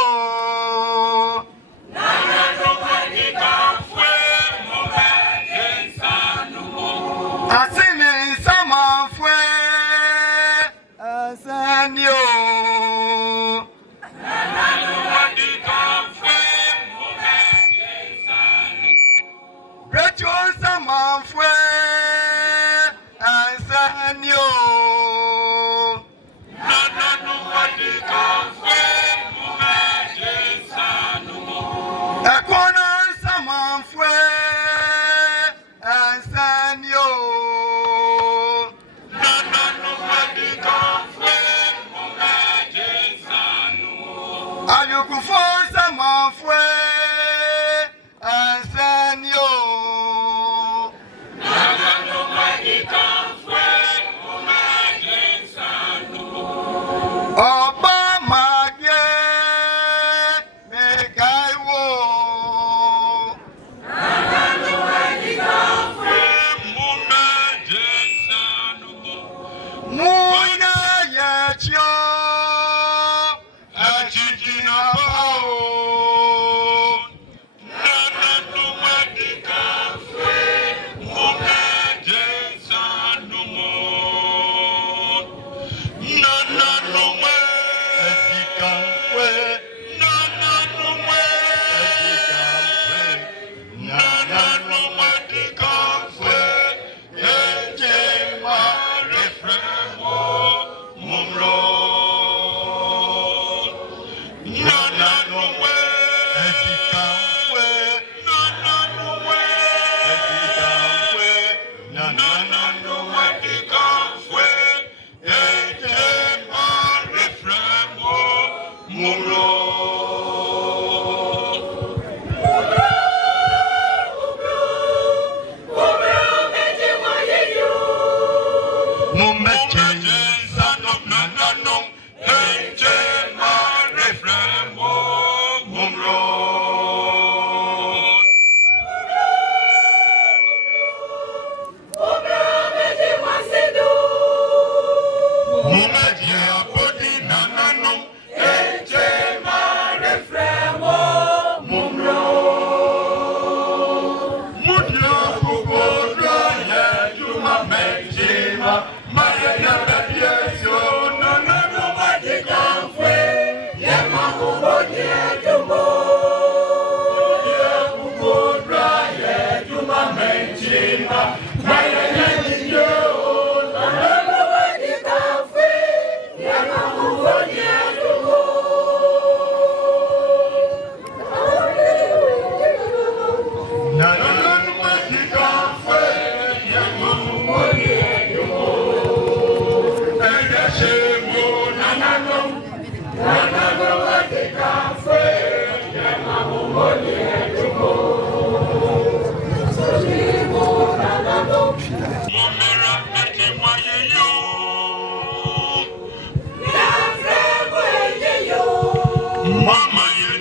Asini Samanfwe and Senyo. Rachel Samanfwe and Senyo. Ekwana Samanfwe and Senyo. Ayukufo Samanfwe and Senyo. Obama Megaiwo.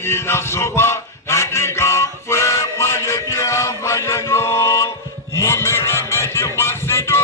Yenina sopa, Nadika, Fue, Mayebia, Mayeno, Mumira, Meji, Wasido.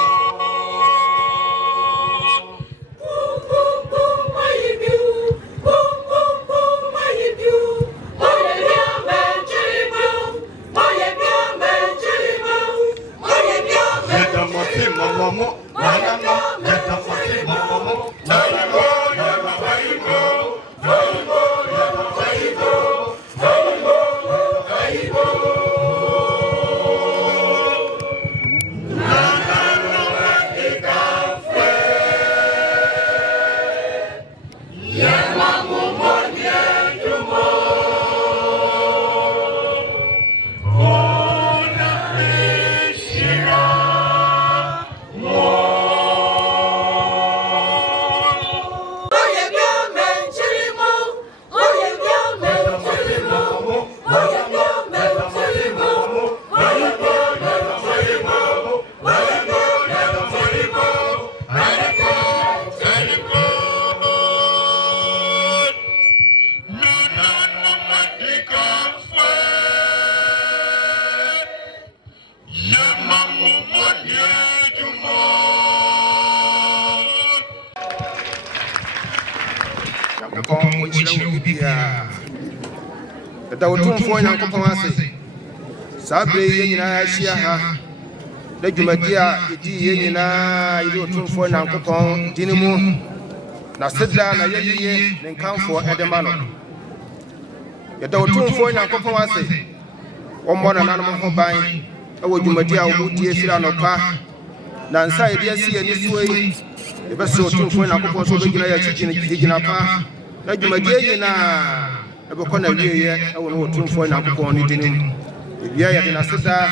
Dawutumfo Nyankopɔn ase sabre ye nyina ahia ha da dwumadi a edi ye nyina yidi otumfo Nyankopɔn dini mu na sedra na yeyiye ne nkamfo edema no ye dawutumfo Nyankopɔn ase wɔmmɔ Nananom ho ban ɛwɔ dwumadi a wɔdie fira no pa na nsa yedi asi ye ni suyi ye beso otumfo Nyankopɔn so begina ya chigina pa na dwumadi ye nyina Ebokona wiye ewo no otumfo Nyankopɔn ni dinim ebia ya de na seda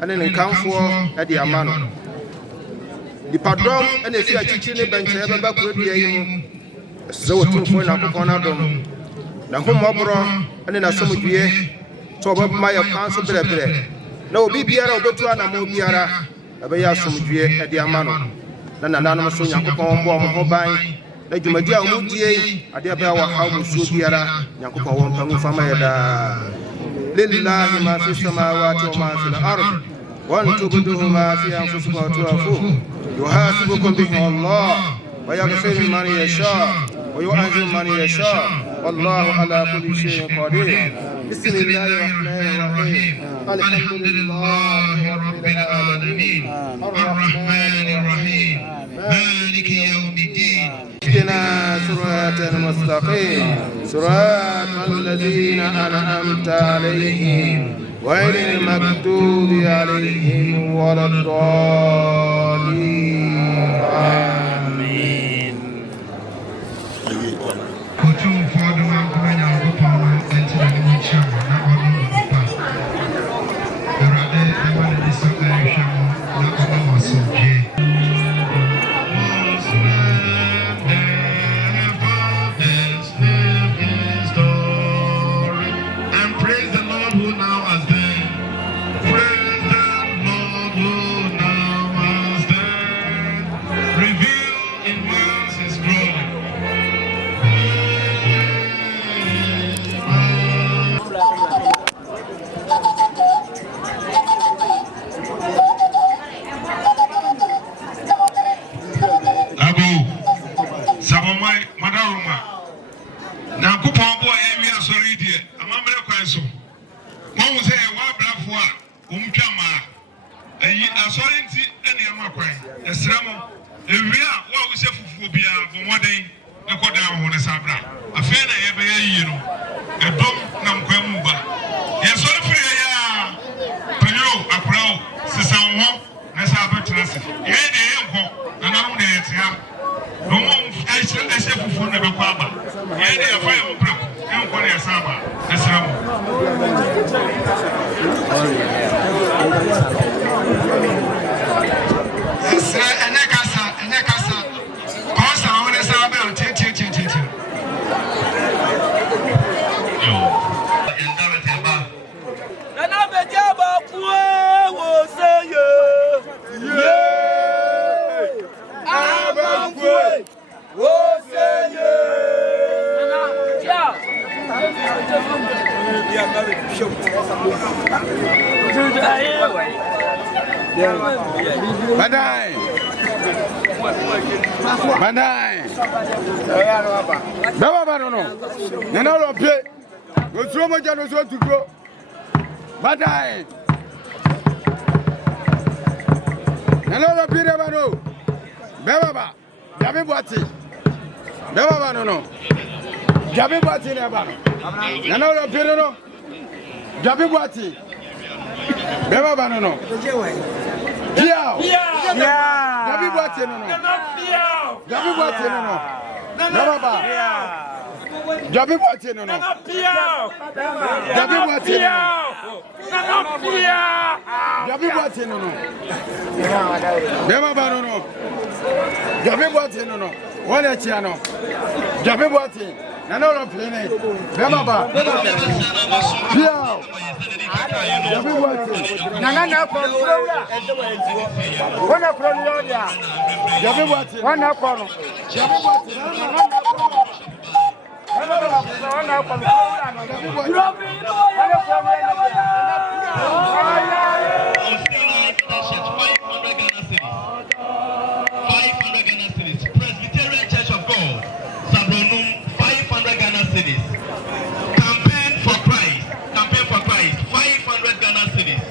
ane ne nkamfo e de ama no dipadom ene fi achichi ne benche baba kurodua yi mu se otumfo Nyankopɔn na dom na homobro ane na somdue to obama ya kwanso brebre na obi biara obetu anamo biara abeya somdue e de ama no na Nananom so Nyankopɔn bo ho ban na dwumadi a omudie ade aba wa ha musuo biara Nyankopɔn won pamu fama yada lillahi ma fi samawati wa ma fi al-ard wa antubuduhu ma fi anfusikum wa tuwafu yuhasibukum bihi Allah wa yaghfiru man yasha wa yu'adhibu man yasha wallahu ala kulli shay'in qadir bismillahir rahmanir rahim alhamdulillahi rabbil alamin arrahmanir rahim maliki yawmiddin اهدنا صراط المستقيم صراط الذين أنعمت عليهم غير المغضوب عليهم ولا الضالين آمين. Osei. Bandai. Baba no. Nana lo pie. Go throw mo jano so to go. Bandai. Nana lo pie ba no. Baba. Jabe boati. Baba no. Jabe boati ne ba no. Nana lo pie no. Jabe boati. Baba no. Piao. Jabi boate no. Jabi boate no. Baba. Jabi boate no. Jabi boate no. Jabi boate no. Baba no. Jabi boate no. Wale chia no. Jabi boate. Nana lo plene. Baba. Piao. Jabi boate. Nana na ko Wana from Yodia. Jabi boate. Wana kono. Jabi boate. Wana kono. Presbyterian Church of God, Sabronum, 500 Ghana cedis. Campaign for Christ, 500 Ghana cedis.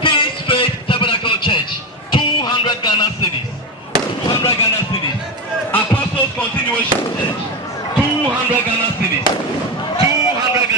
Peace Faith Tabernacle Church, 200 Ghana cedis. 200 Ghana cedis. Apostles Continuation Church, 200 Ghana cedis. 200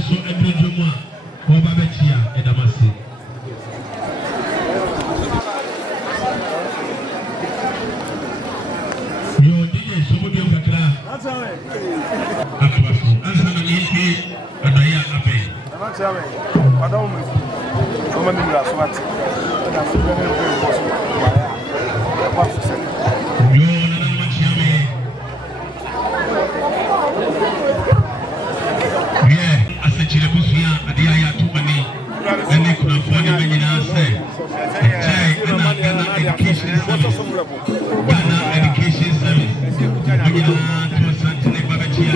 so edrodromu a wo ba betia edamase yo DJ so mo bi kakra atwaso ansa na ni adaya ape Daasebre madam mo o ma mi la so ati na so be no ko so wa so yo Nananom Manhene yeah asechire busia adia ya tumani ene kuna foni menyina se education service Ghana education service menyina to santene babachia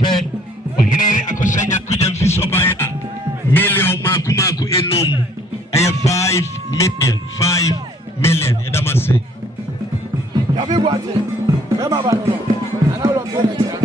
say, Wahine Akosanya Kujan Fisobaya, million Makumaku Enum, I have 5 million, 5 million, Edamase. Yabi Wati, Bema Bano, and all of them.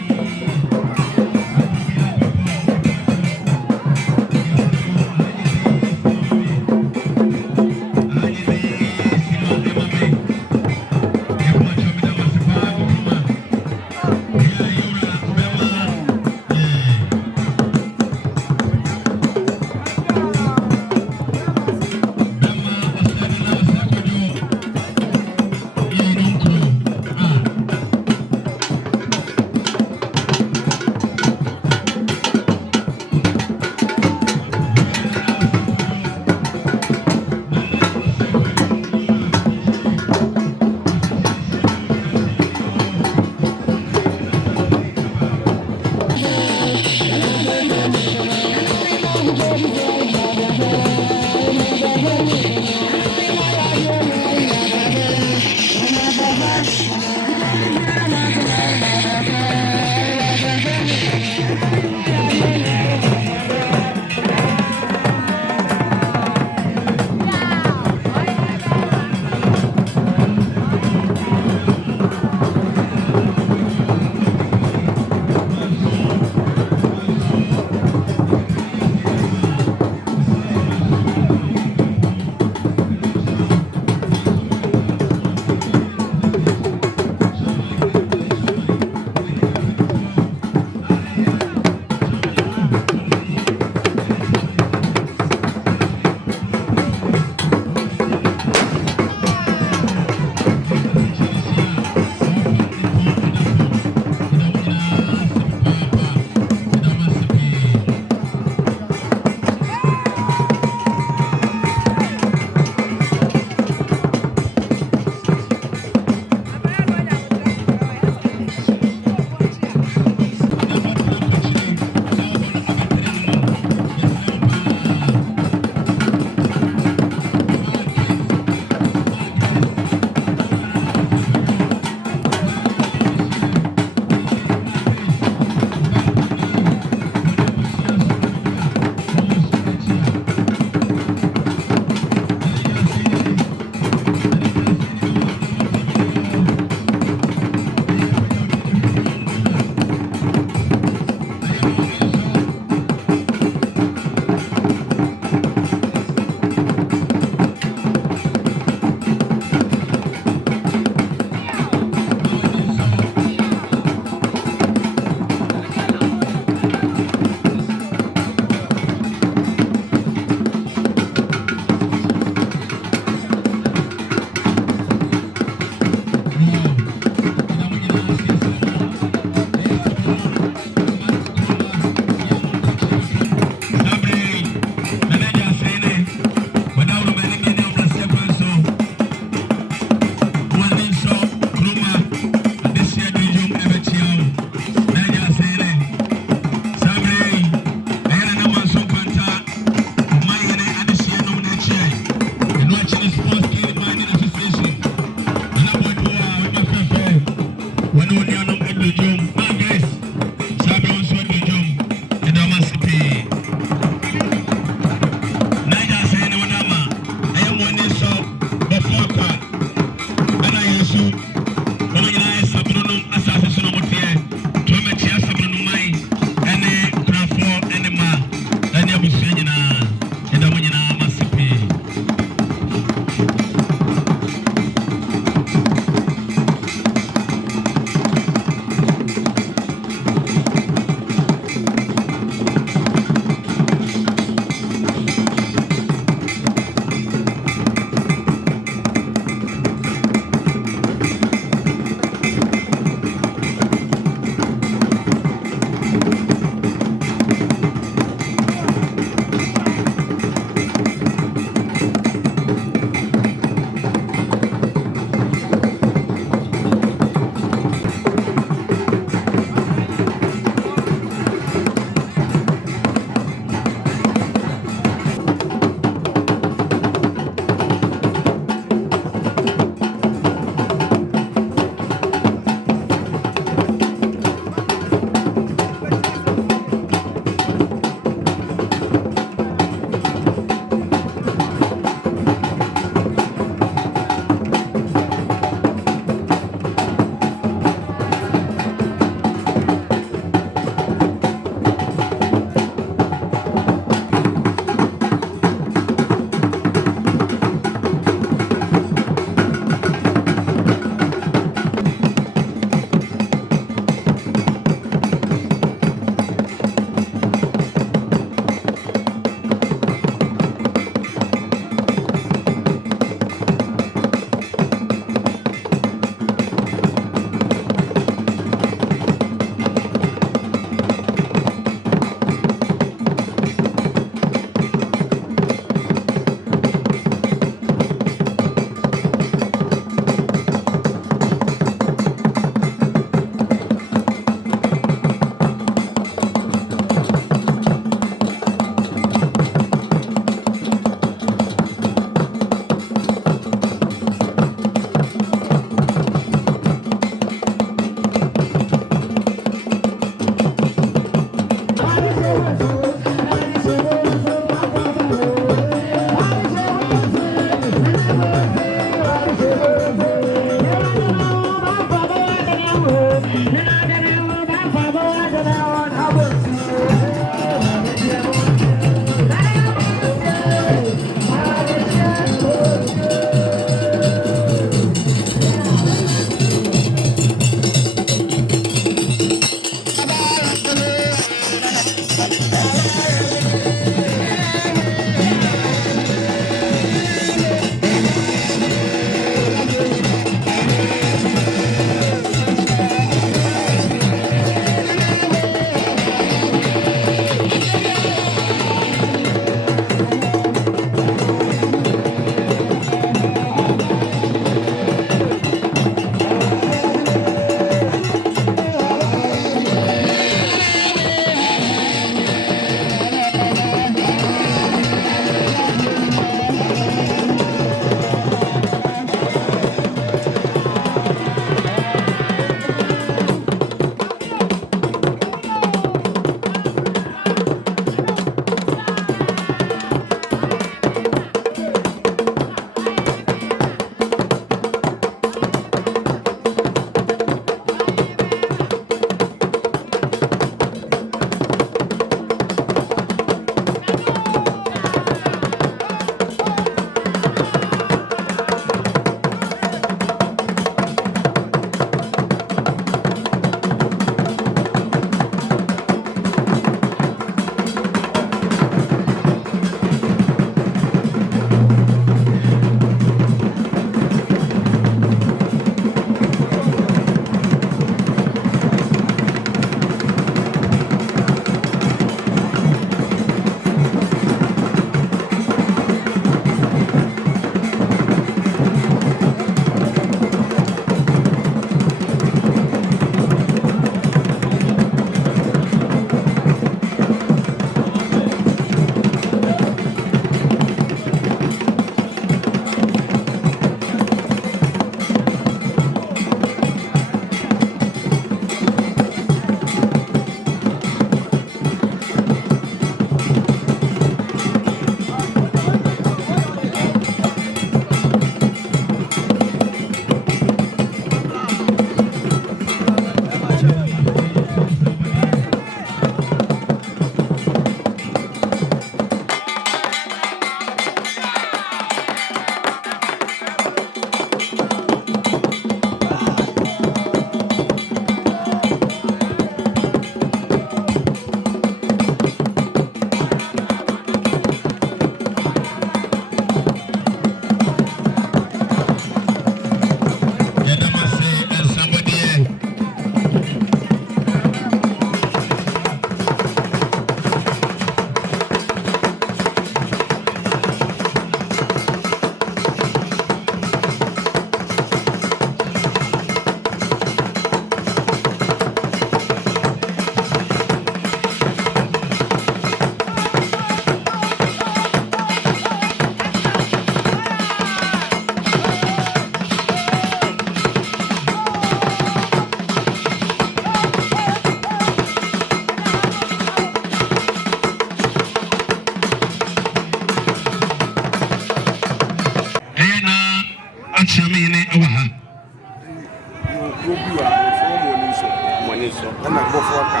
so money so na go for ka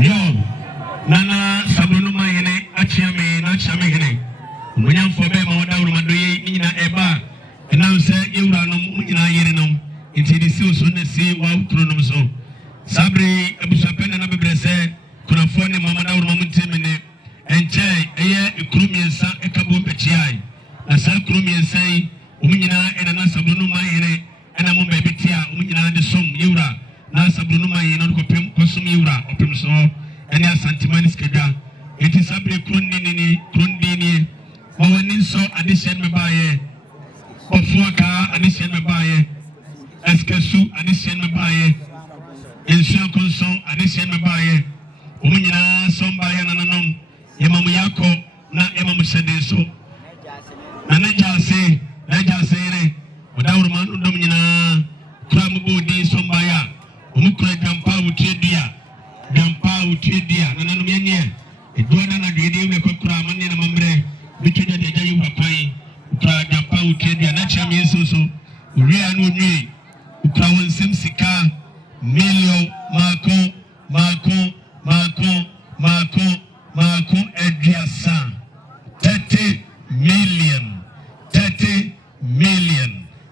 yo nana SabronumManhene achiame na chamehene munyam for be ma wada urumado ye nyina eba enam se yewura no nyina yere no nti de si so na si wa utro no so sabre abusapene na bebre se kunafo ne mama da urumam ntemene enche eye ikurumiensa ekabo pechiai na sa kurumiensa yi nyina ena na SabronumManhene ena mo bebetia nyina de som yewura na SabronumManhene no kopem kosum yewura opem so ene asantimani skedwa enti sabre krondini wawani so adishen me baye ofuaka adishen me baye eskesu adishen me baye ensuan konson adishen me baye nyina som baye nananom yemamu yako na yemamu sede so na najase ne odawru man ndom nyina kramu bodi som baya omukura jampa utiedia nananom yenye edwana na dede we kokura manne na mambre bitwenya de jayi wakwai ukra jampa utiedia na chami yeso so uri anu nwi ukra wonsem sika million mako ediasa 30 million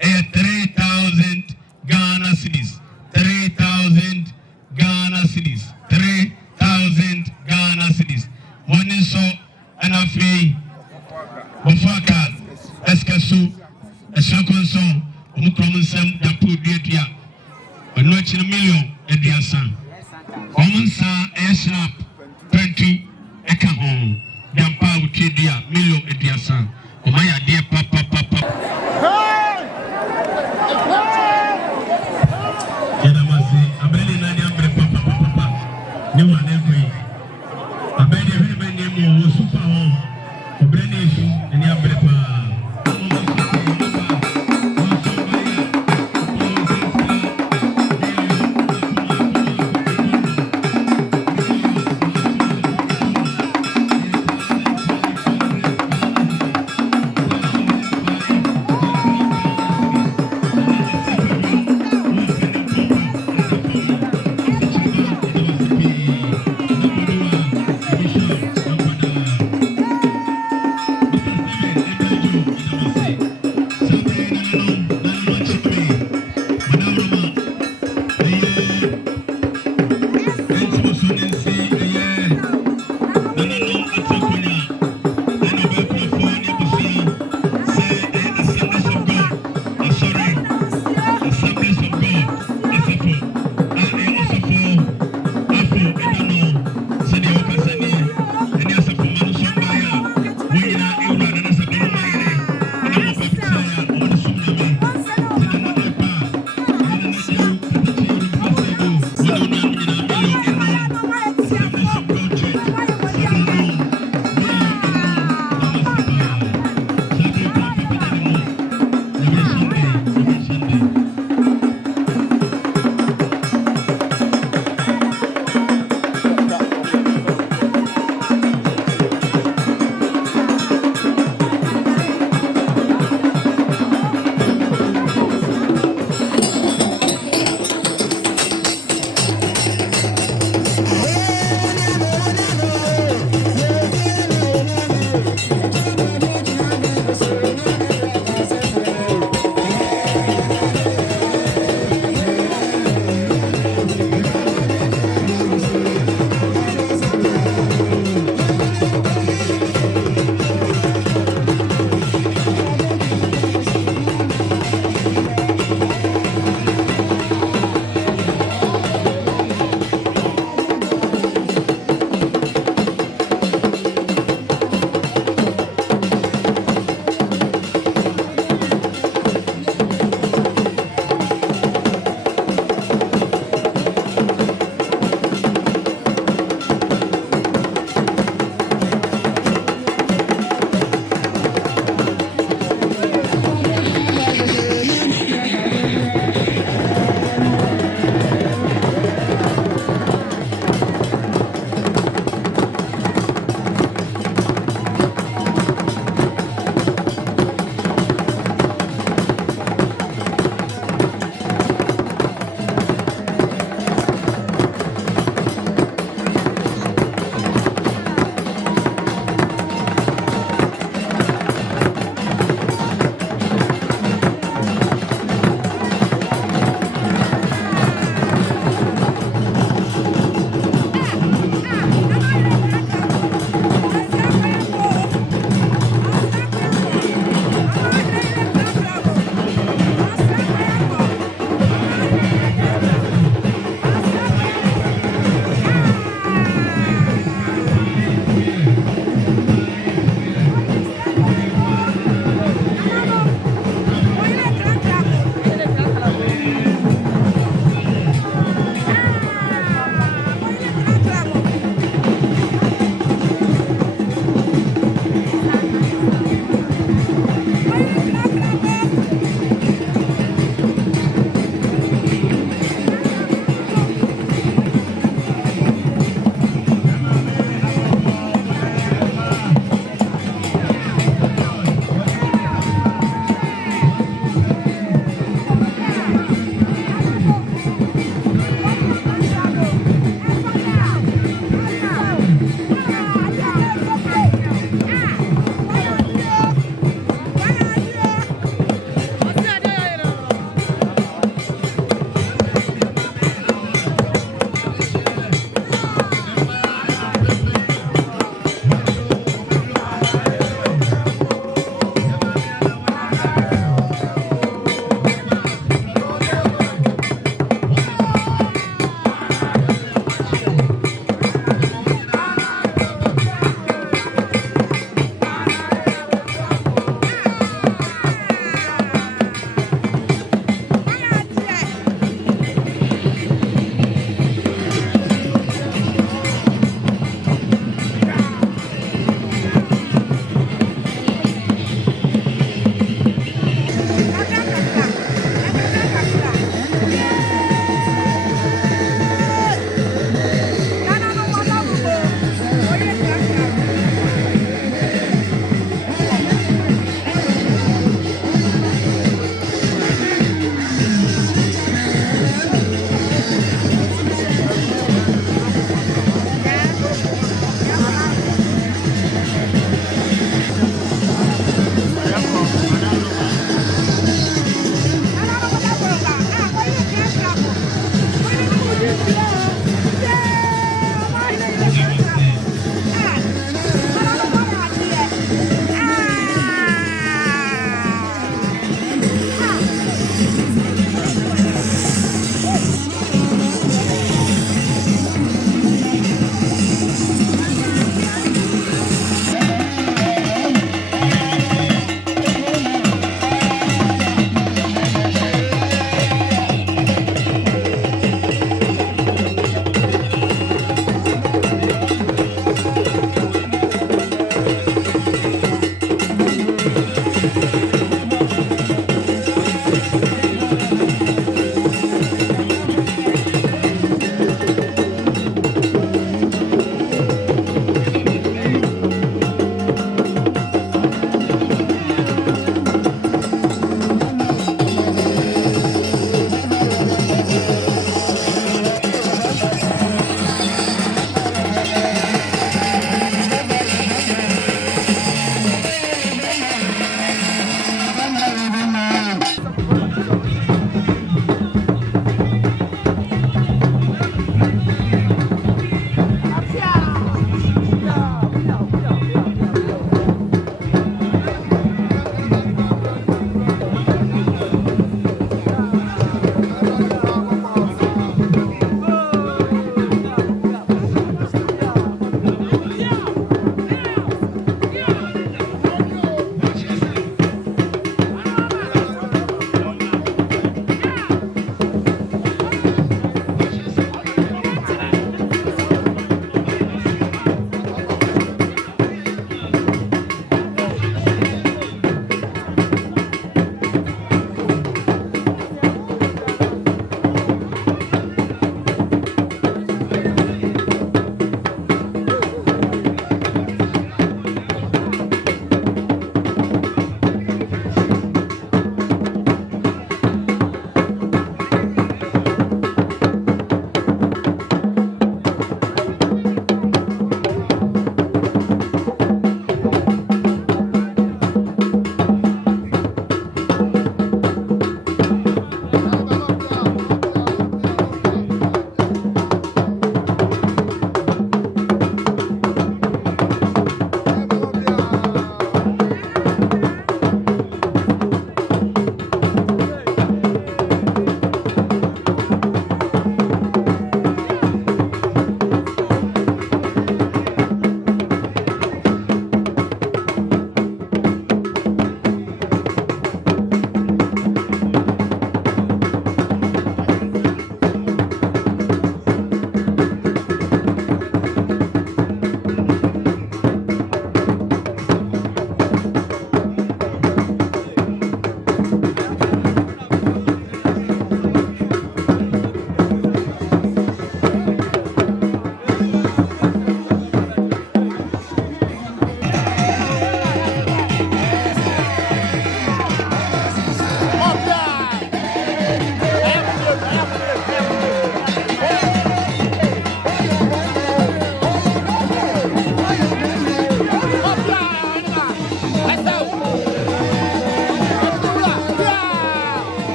3,000 Ghana cedis 3,000 Ghana cedis money so anafi bofaka eskasu eshakonso omukromusem dapo duatua ono achine million ediasa omunsa eshrap 20 eka ho dampa utiedia million ediasa omaya de papa yadamasi abeli na dia bre papa ni wane kwi abeli hwe be ni mo wo super ho obrene su ni abre pa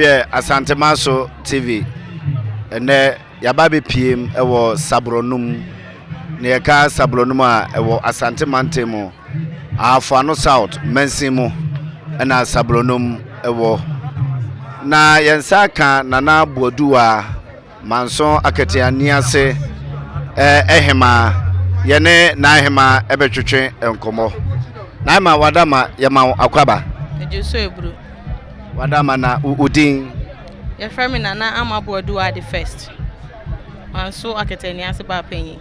hwe Asante Maso TV ene yababe PM ewo Sabronum ne ka Sabronum a ewo Asante Mantemo Afano South Mensimo ena Sabronum ewo na yensaka Nana Boduwa manson aketiani ase ehema yene na ehema ebetwetwe enkomo na ma wadama yama akwaba ejuso ebru wadama na udin ya frame Nana Amaboduwa the first manso aketiani ase ba penyi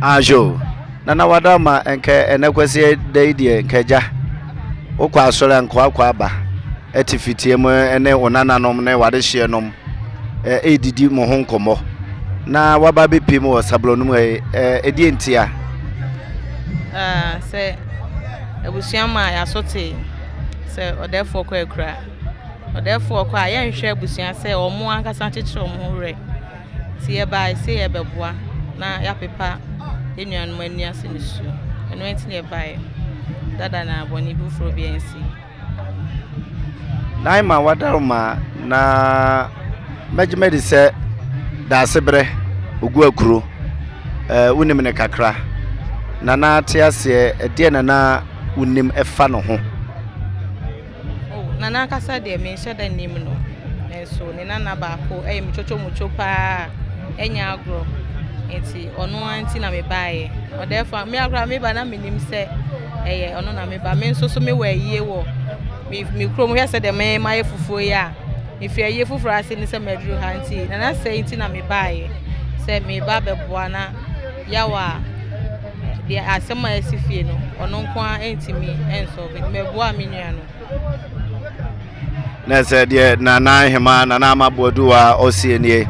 ajo Nana wadama enke enekwese deidie nkeja okwa asore nko akwaba etifitie mu ene onananom ne wadehye nom edidi mo honkomo na wababe pim wo Sabronum edi entia se ebusuama ya sote se odefo kwa ekura odefo kwa ya nhwe ebusuan se omo ankasa chechire omo hore tie ba se ye beboa na ya pepa enuanum ani ase nisu eno enti ne bae dada na boni bufro bi ensi naima wadaruma na majmedi se Daasebre Oguakuro unim ne kakra Nana tiase de Nana unim efa no ho Nana kasa de me hyeda nim no so ne Nana baako mchocho pa enya agro enti ono anti na me baaye odefa me agro me ba na menim se ono na me ba me nso so me wa yie wo me krom hwese de me maye fufuo ya if ye fufuo ase ni se medru hanti Nana say enti na me baaye se me ba beboa na yawa de asema asifie no ono nko enti mi enso me boa me nua no na se de Nana hema Nana Amaboduwa Osei nie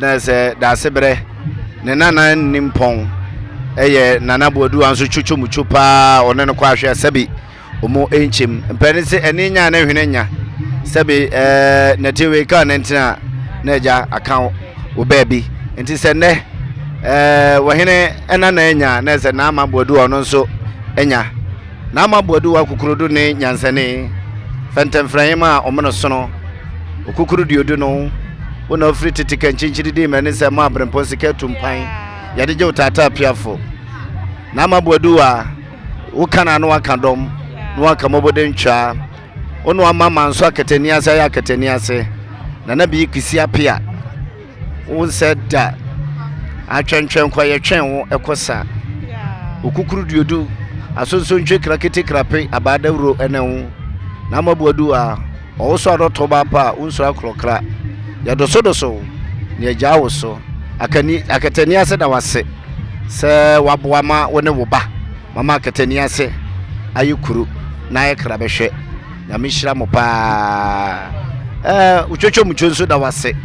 na se Daasebre ne Nana nimpon Nana Boduwa nso chuchumuchu pa one no kwa hwe sabi omo enchim mpani se eninya na hwenenya sabi netewe ka nentina na ja account obabi enti se ne wahene ena na enya na se na Amaboduwa no nso enya na Amaboduwa kukurudu ne nyansane fentemfrahima omono sono okukuru diodu no wona ofri titika nchinchiri di mani se ma brempo sika tumpan yade je utata piafo na Amaboduwa ukana no akadom no akamobode ntwa ono amama nso aketani ase ya aketani ase na bi kisi apia won said atwentwen kwa ye twen wo ekosa okukuru diodu asonso ntwe krakete krape abada wuro enewo na Amaboduwa owo adoto ba pa unso akrokra ya doso ne jawo so akatani ase da wase se waboama wone wo ba mama akatani ase ayukuru na ayekra behwe na mishira mo pa uchocho muchonso da wase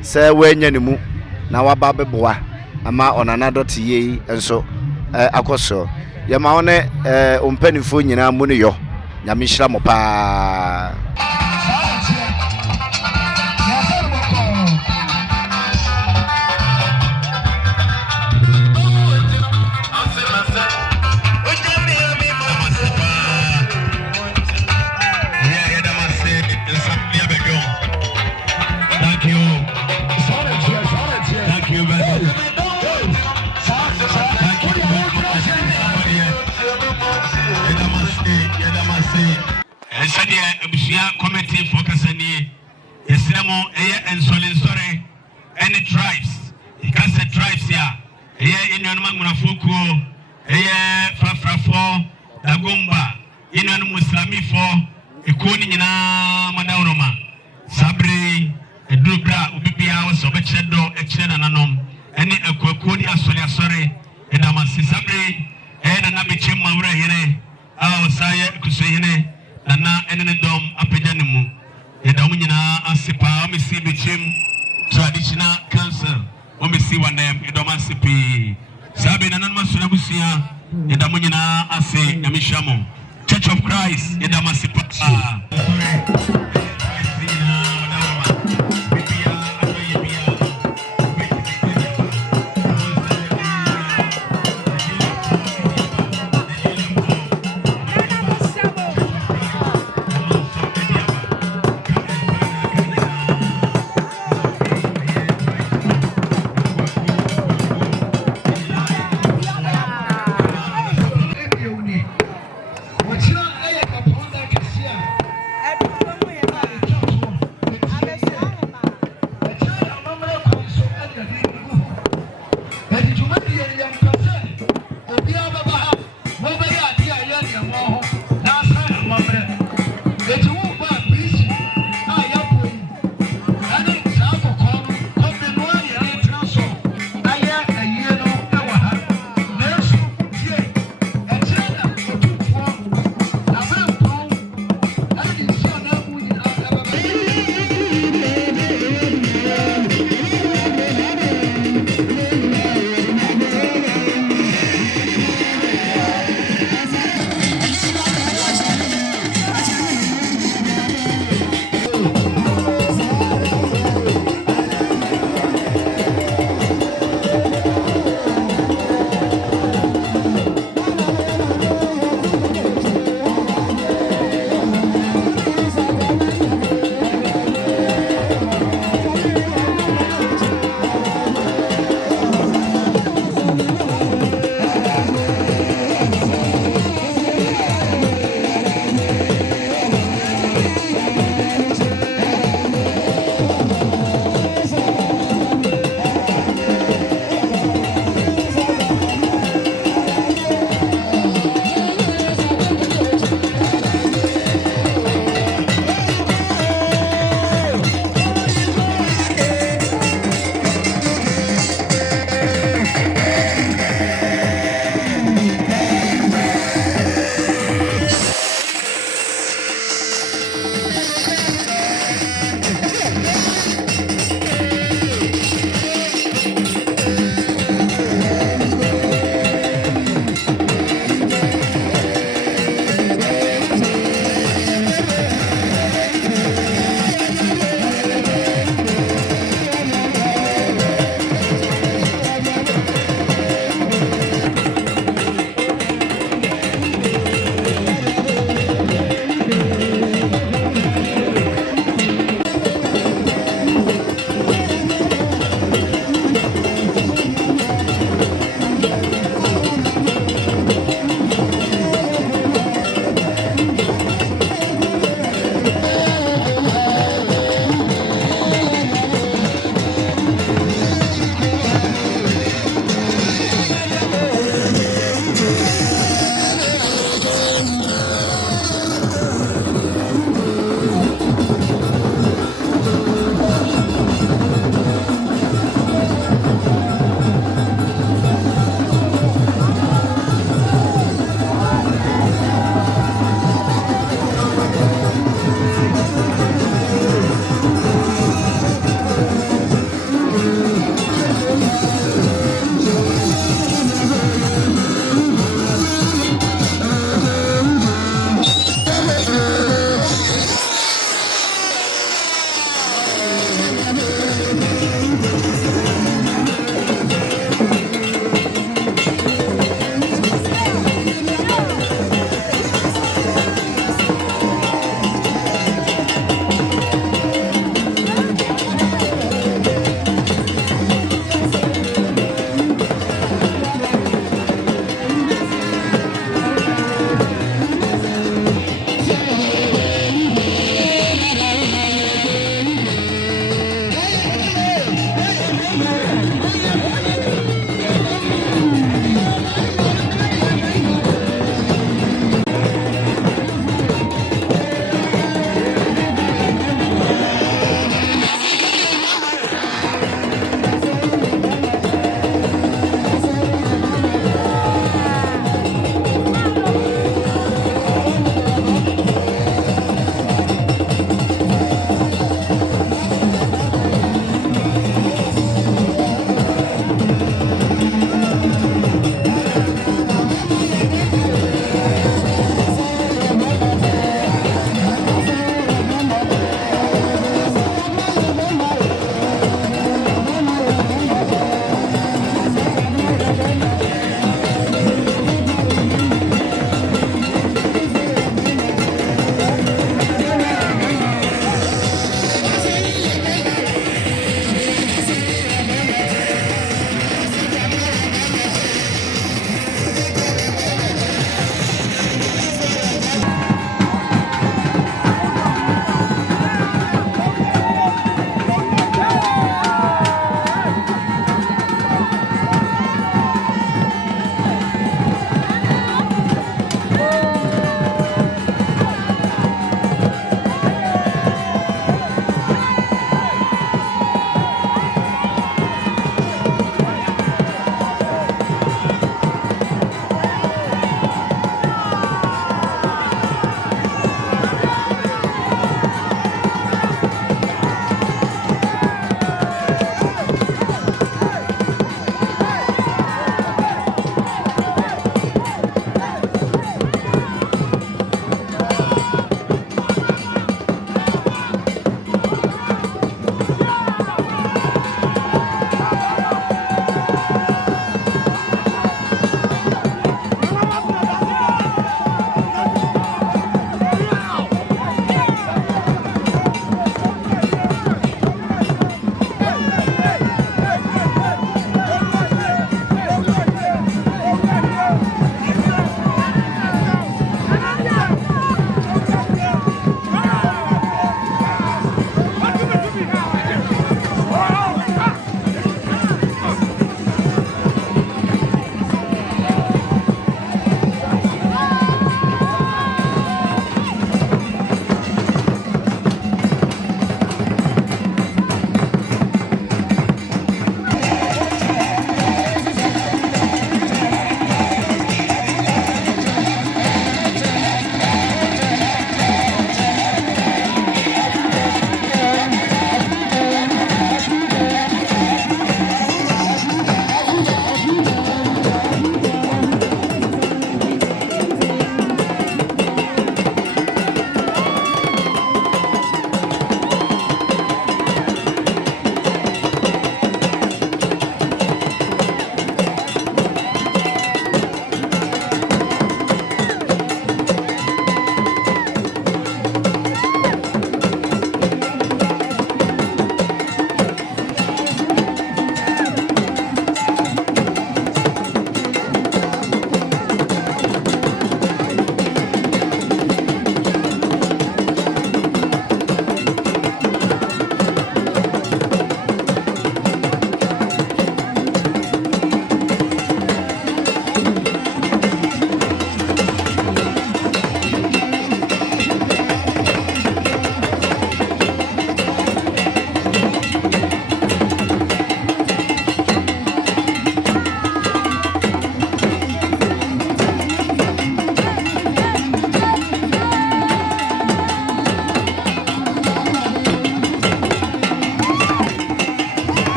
se wanya ne mu na waba beboa ama onana dot ye enso akoso ya ma one ompanifo nyina mu ne yo na mishira mo pa committee focus any Islamo and Solinsore any tribes. He can say tribes here in your Mangunafuku, Fafrafo, Dagumba, in Muslimi for a Kunina Madauroma, Sabre, a Dubra, Ubibia, Sobechedo, Nananom, any a Kokuni Solia, and Amasi Sabre, and an Abichim Maura here, our Saya Kusene. Nana enenedom apejanimu edom nyina asipa omisi bichim traditional council omisi wanem edom asipi sabe Nananom asuna busia edom nyina ase nyamishamo Church of Christ edom asipa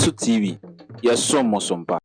Aso TV. Yes, so Mosompa.